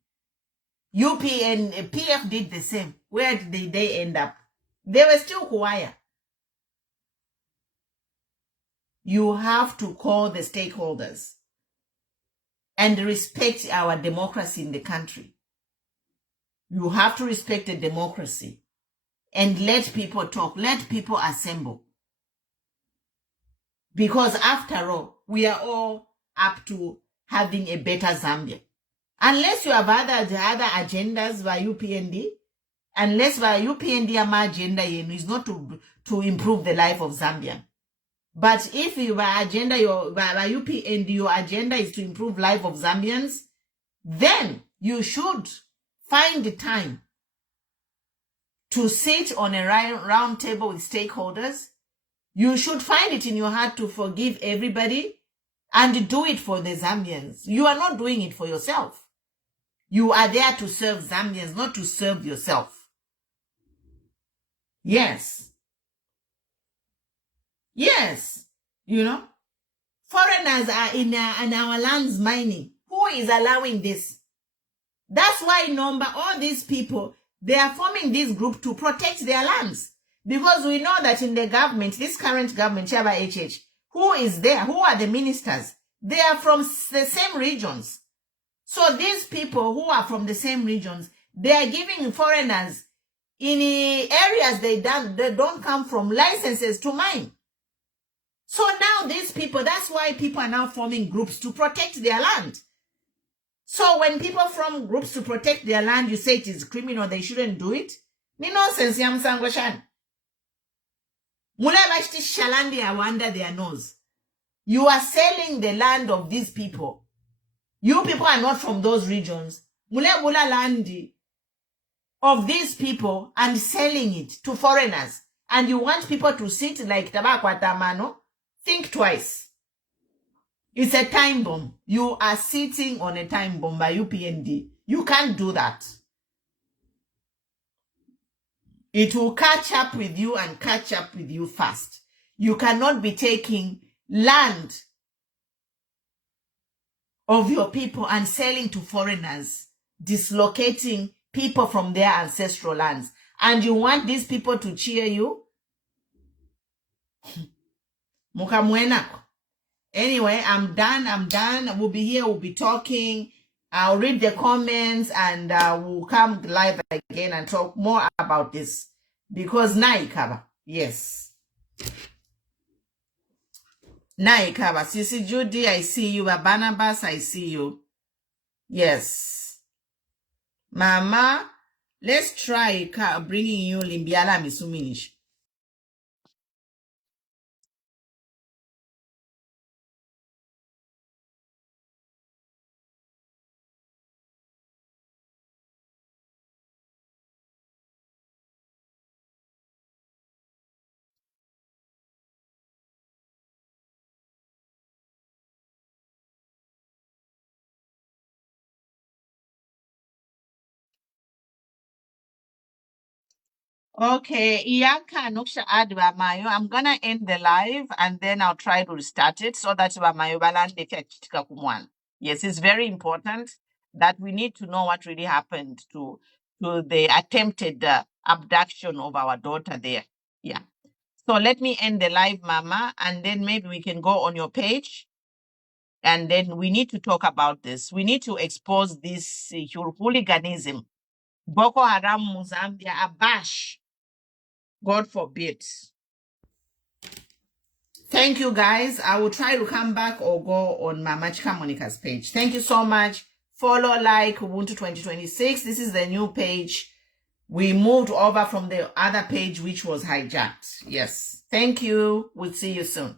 UP and PF did the same. Where did they end up? They were still quiet. You have to call the stakeholders and respect our democracy in the country. You have to respect the democracy and let people talk, let people assemble. Because after all, we are all up to having a better Zambia. Unless you have other agendas by UPND, unless by UPND agenda is not to improve the life of Zambia. But if your agenda, by UPND, your agenda is to improve life of Zambians, then you should find the time to sit on a round table with stakeholders. You should find it in your heart to forgive everybody and do it for the Zambians. You are not doing it for yourself. You are there to serve Zambians, not to serve yourself. Yes. Yes. You know, foreigners are in our lands mining. Who is allowing this? That's why all these people, they are forming this group to protect their lands. Because we know that in the government, this current government, Chaba HH, who is there? Who are the ministers? They are from the same regions. So these people who are from the same regions, they are giving foreigners in areas they don't come from licenses to mine. So now these people, that's why people are now forming groups to protect their land. So when people form groups to protect their land, you say it is criminal, they shouldn't do it? Ni nonsense, Yamsangoshan. Mulabashti Shalandi are under their nose. You are selling the land of these people. You people are not from those regions. Mulabula landi of these people and selling it to foreigners. And you want people to sit like Tabakwa Tamano? Think twice. It's a time bomb. You are sitting on a time bomb by UPND. You can't do that. It will catch up with you and catch up with you fast. You cannot be taking land of your people and selling to foreigners, dislocating people from their ancestral lands. And you want these people to cheer you? Mukamwenako. Anyway, I'm done. We'll be here. We'll be talking. I'll read the comments and we'll come live again and talk more about this. Because Naikaba, yes. Naikaba. Sisi Judy, I see you. Barnabas, I see you. Yes. Mama, let's try bringing you Limbiala Misuminish. Okay, Iyanka Nuksha Adwa Mayo. I'm gonna end the live and then I'll try to restart it so that Mayo Balan. Yes, it's very important that we need to know what really happened to the attempted abduction of our daughter there. Yeah. So let me end the live, Mama, and then maybe we can go on your page. And then we need to talk about this. We need to expose this hooliganism. Boko Haram, Mozambique, Abash. God forbid. Thank you, guys. I will try to come back or go on Mama Chikamoneka's page. Thank you so much. Follow, like Ubuntu 2026. This is the new page. We moved over from the other page, which was hijacked. Yes. Thank you. We'll see you soon.